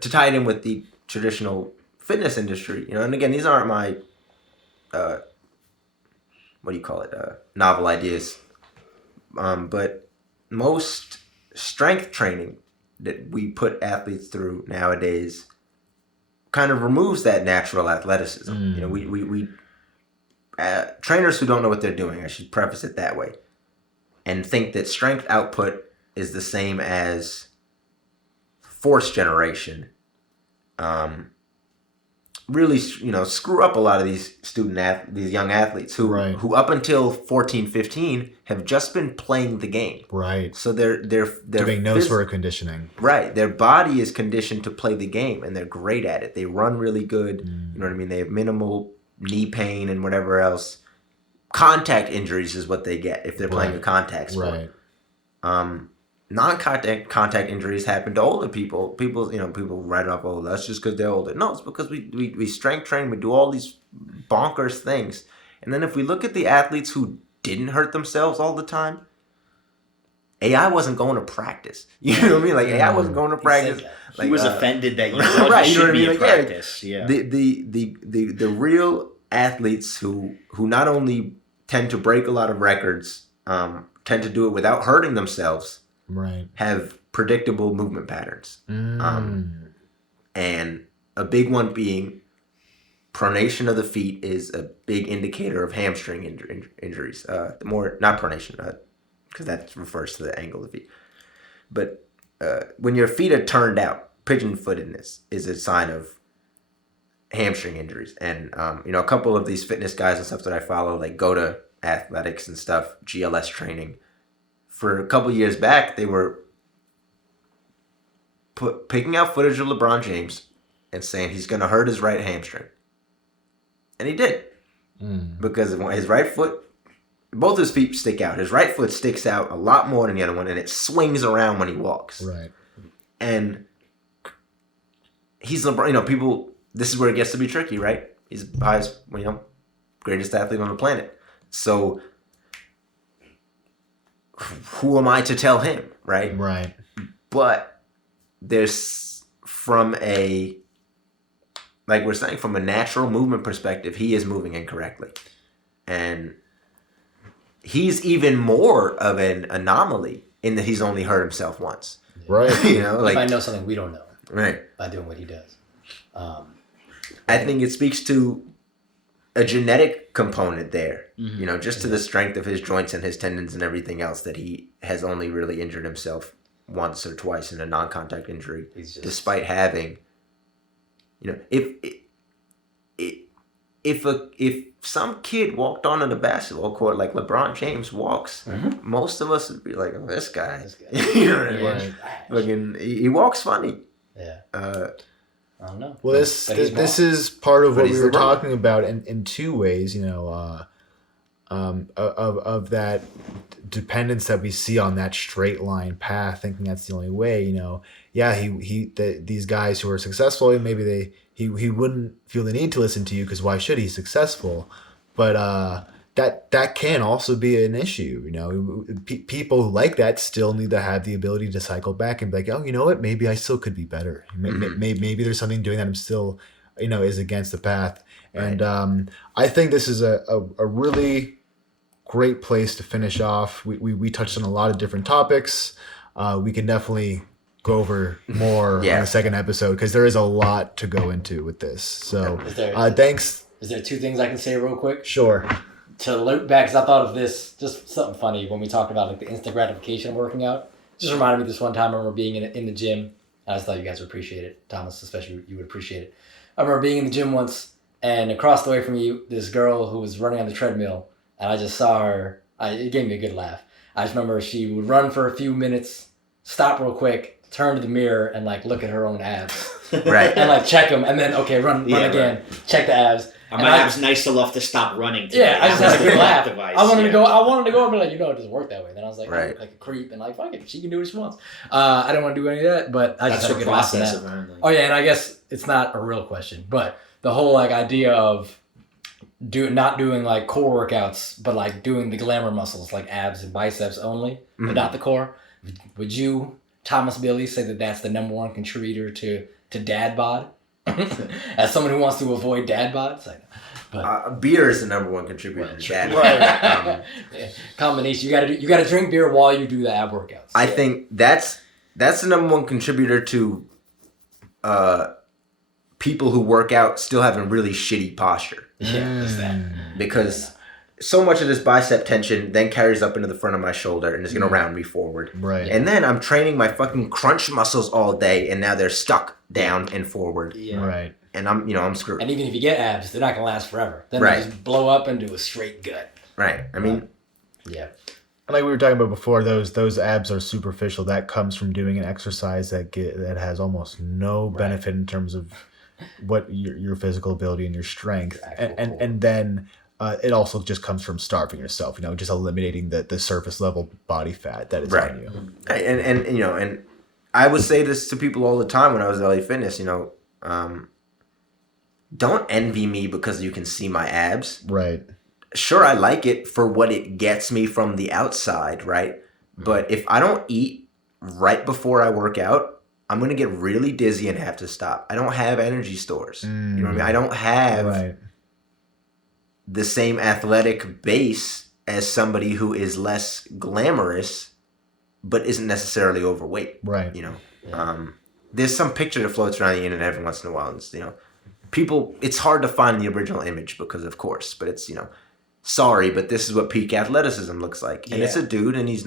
To tie it in with the traditional fitness industry, and again, these aren't my, novel ideas. But most strength training that we put athletes through nowadays kind of removes that natural athleticism. We trainers who don't know what they're doing, I should preface it that way, and think that strength output is the same as force generation. Really, screw up a lot of these these young athletes who up until 14, 15 have just been playing the game. Right. So they're doing no sort of conditioning. Right. Their body is conditioned to play the game, and they're great at it. They run really good. You know what I mean? They have minimal knee pain and whatever else. Contact injuries is what they get if they're playing a contact sport. Right. Non-contact injuries happen to older people. People write off, oh, that's just because they're older. No, it's because we strength train, we do all these bonkers things. And then if we look at the athletes who didn't hurt themselves all the time, AI wasn't going to practice. You know what I mean? Like AI wasn't going to practice. He was offended that you thought right, he you know should what I be mean? in Like, yeah, practice. Yeah. The real athletes who not only tend to break a lot of records, tend to do it without hurting themselves. Right. Have predictable movement patterns. And a big one being pronation of the feet is a big indicator of hamstring injuries. Not pronation, because that refers to the angle of the feet. But when your feet are turned out, pigeon-footedness is a sign of hamstring injuries. And a couple of these fitness guys and stuff that I follow, like Go to Athletics and stuff, GLS training. For a couple years back, they were picking out footage of LeBron James and saying he's going to hurt his right hamstring. And he did. Because his right foot, both his feet stick out. His right foot sticks out a lot more than the other one, and it swings around when he walks. Right. And he's LeBron. People, this is where it gets to be tricky, right? He's the highest, greatest athlete on the planet. So who am I to tell him, right? Right. But there's from a natural movement perspective, he is moving incorrectly. And he's even more of an anomaly in that he's only hurt himself once. Right. If I know something we don't know. Right. By doing what he does. I think it speaks to a genetic component there, just to the strength of his joints and his tendons and everything else, that he has only really injured himself once or twice in a non-contact injury, despite having, if some kid walked onto the basketball court like LeBron James walks, most of us would be like, "Oh, this guy." You know what I mean? He walks funny. Yeah. I don't know. Well, this is part of what we were talking about in two ways, of that dependence that we see on that straight line path, thinking that's the only way. These guys who are successful, maybe he wouldn't feel the need to listen to you because why should he? Successful, but that can also be an issue. People who like that still need to have the ability to cycle back and be like, oh, you know what? Maybe I still could be better. Maybe there's something doing that I'm still, is against the path. And I think this is a really great place to finish off. We touched on a lot of different topics. We can definitely go over more on the second episode because there is a lot to go into with this. So thanks. Is there two things I can say real quick? Sure. To loop back, because I thought of this, just something funny when we talked about like the instant gratification of working out. Just reminded me this one time I remember being in the gym. I just thought you guys would appreciate it. Thomas, especially, you would appreciate it. I remember being in the gym once, and across the way from you, this girl who was running on the treadmill, and I just saw her. It gave me a good laugh. I just remember she would run for a few minutes, stop real quick, turn to the mirror, and look at her own abs. Right. And check them, and then, okay, run again, check the abs. My abs nice enough to stop running today. Yeah, I just had a good laugh. Device, I wanted to go and be like, it doesn't work that way. Then I was like, right. I look like a creep and fuck it, she can do what she wants. I don't want to do any of that, but I just had a good laugh at that. Oh yeah, and I guess it's not a real question, but the whole idea of not doing core workouts, but doing the glamour muscles like abs and biceps only, but not the core. Would you, Thomas Billy, say that that's the number one contributor to dad bod? As someone who wants to avoid dad bods, beer is the number one contributor to dad. Combination. You got to drink beer while you do the ab workouts. I think that's the number one contributor to people who work out still having really shitty posture. Yeah, that's that. Because so much of this bicep tension then carries up into the front of my shoulder and is going to round me forward. Right. And then I'm training my fucking crunch muscles all day, and now they're stuck down and forward. Yeah. Right. And I'm screwed. And even if you get abs, they're not going to last forever. Then right. they just blow up into a straight gut. Right. I mean... Yeah. And like we were talking about before, those abs are superficial. That comes from doing an exercise that has almost no benefit in terms of what your physical ability and your strength. And then... it also just comes from starving yourself, just eliminating the surface level body fat that is on you. And I would say this to people all the time when I was at LA Fitness, don't envy me because you can see my abs. Right. Sure, I like it for what it gets me from the outside, right? But if I don't eat right before I work out, I'm going to get really dizzy and have to stop. I don't have energy stores. You know what I mean? I don't have the same athletic base as somebody who is less glamorous, but isn't necessarily overweight. Right. You know, there's some picture that floats around the internet every once in a while. And, you know, people, it's hard to find the original image because, of course, but it's, you know, sorry, but this is what peak athleticism looks like. And it's a dude, and she's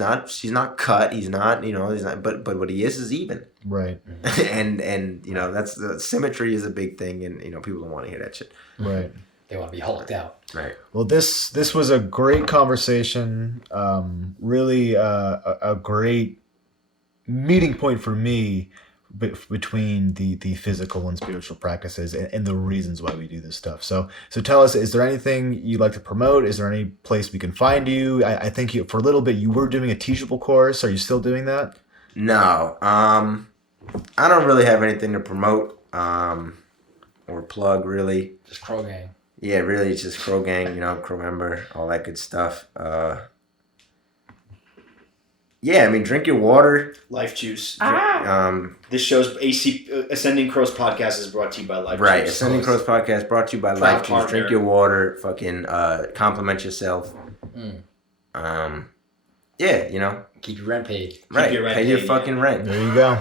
not cut. He's not, you know, he's not, but what he is even. Right. and, you know, that's the symmetry is a big thing, and, you know, people don't want to hear that shit. Right. They want to be hulked out. Right. Well, this was a great conversation. Really a great meeting point for me between the physical and spiritual practices and the reasons why we do this stuff. So tell us, is there anything you'd like to promote? Is there any place we can find you? I think for a little bit you were doing a Teachable course. Are you still doing that? No. I don't really have anything to promote or plug, really. Just Crow Gang. Yeah, really, it's just Crow Gang, you know, Crow member, all that good stuff. Yeah, I mean, drink your water. Life Juice. This show's Ascending Crows podcast is brought to you by Life Juice. Right, Ascending Crows podcast brought to you by Life Juice. Partner. Drink your water. Fucking compliment yourself. Yeah, you know. Keep your rent paid. Right, pay your fucking rent. There you go.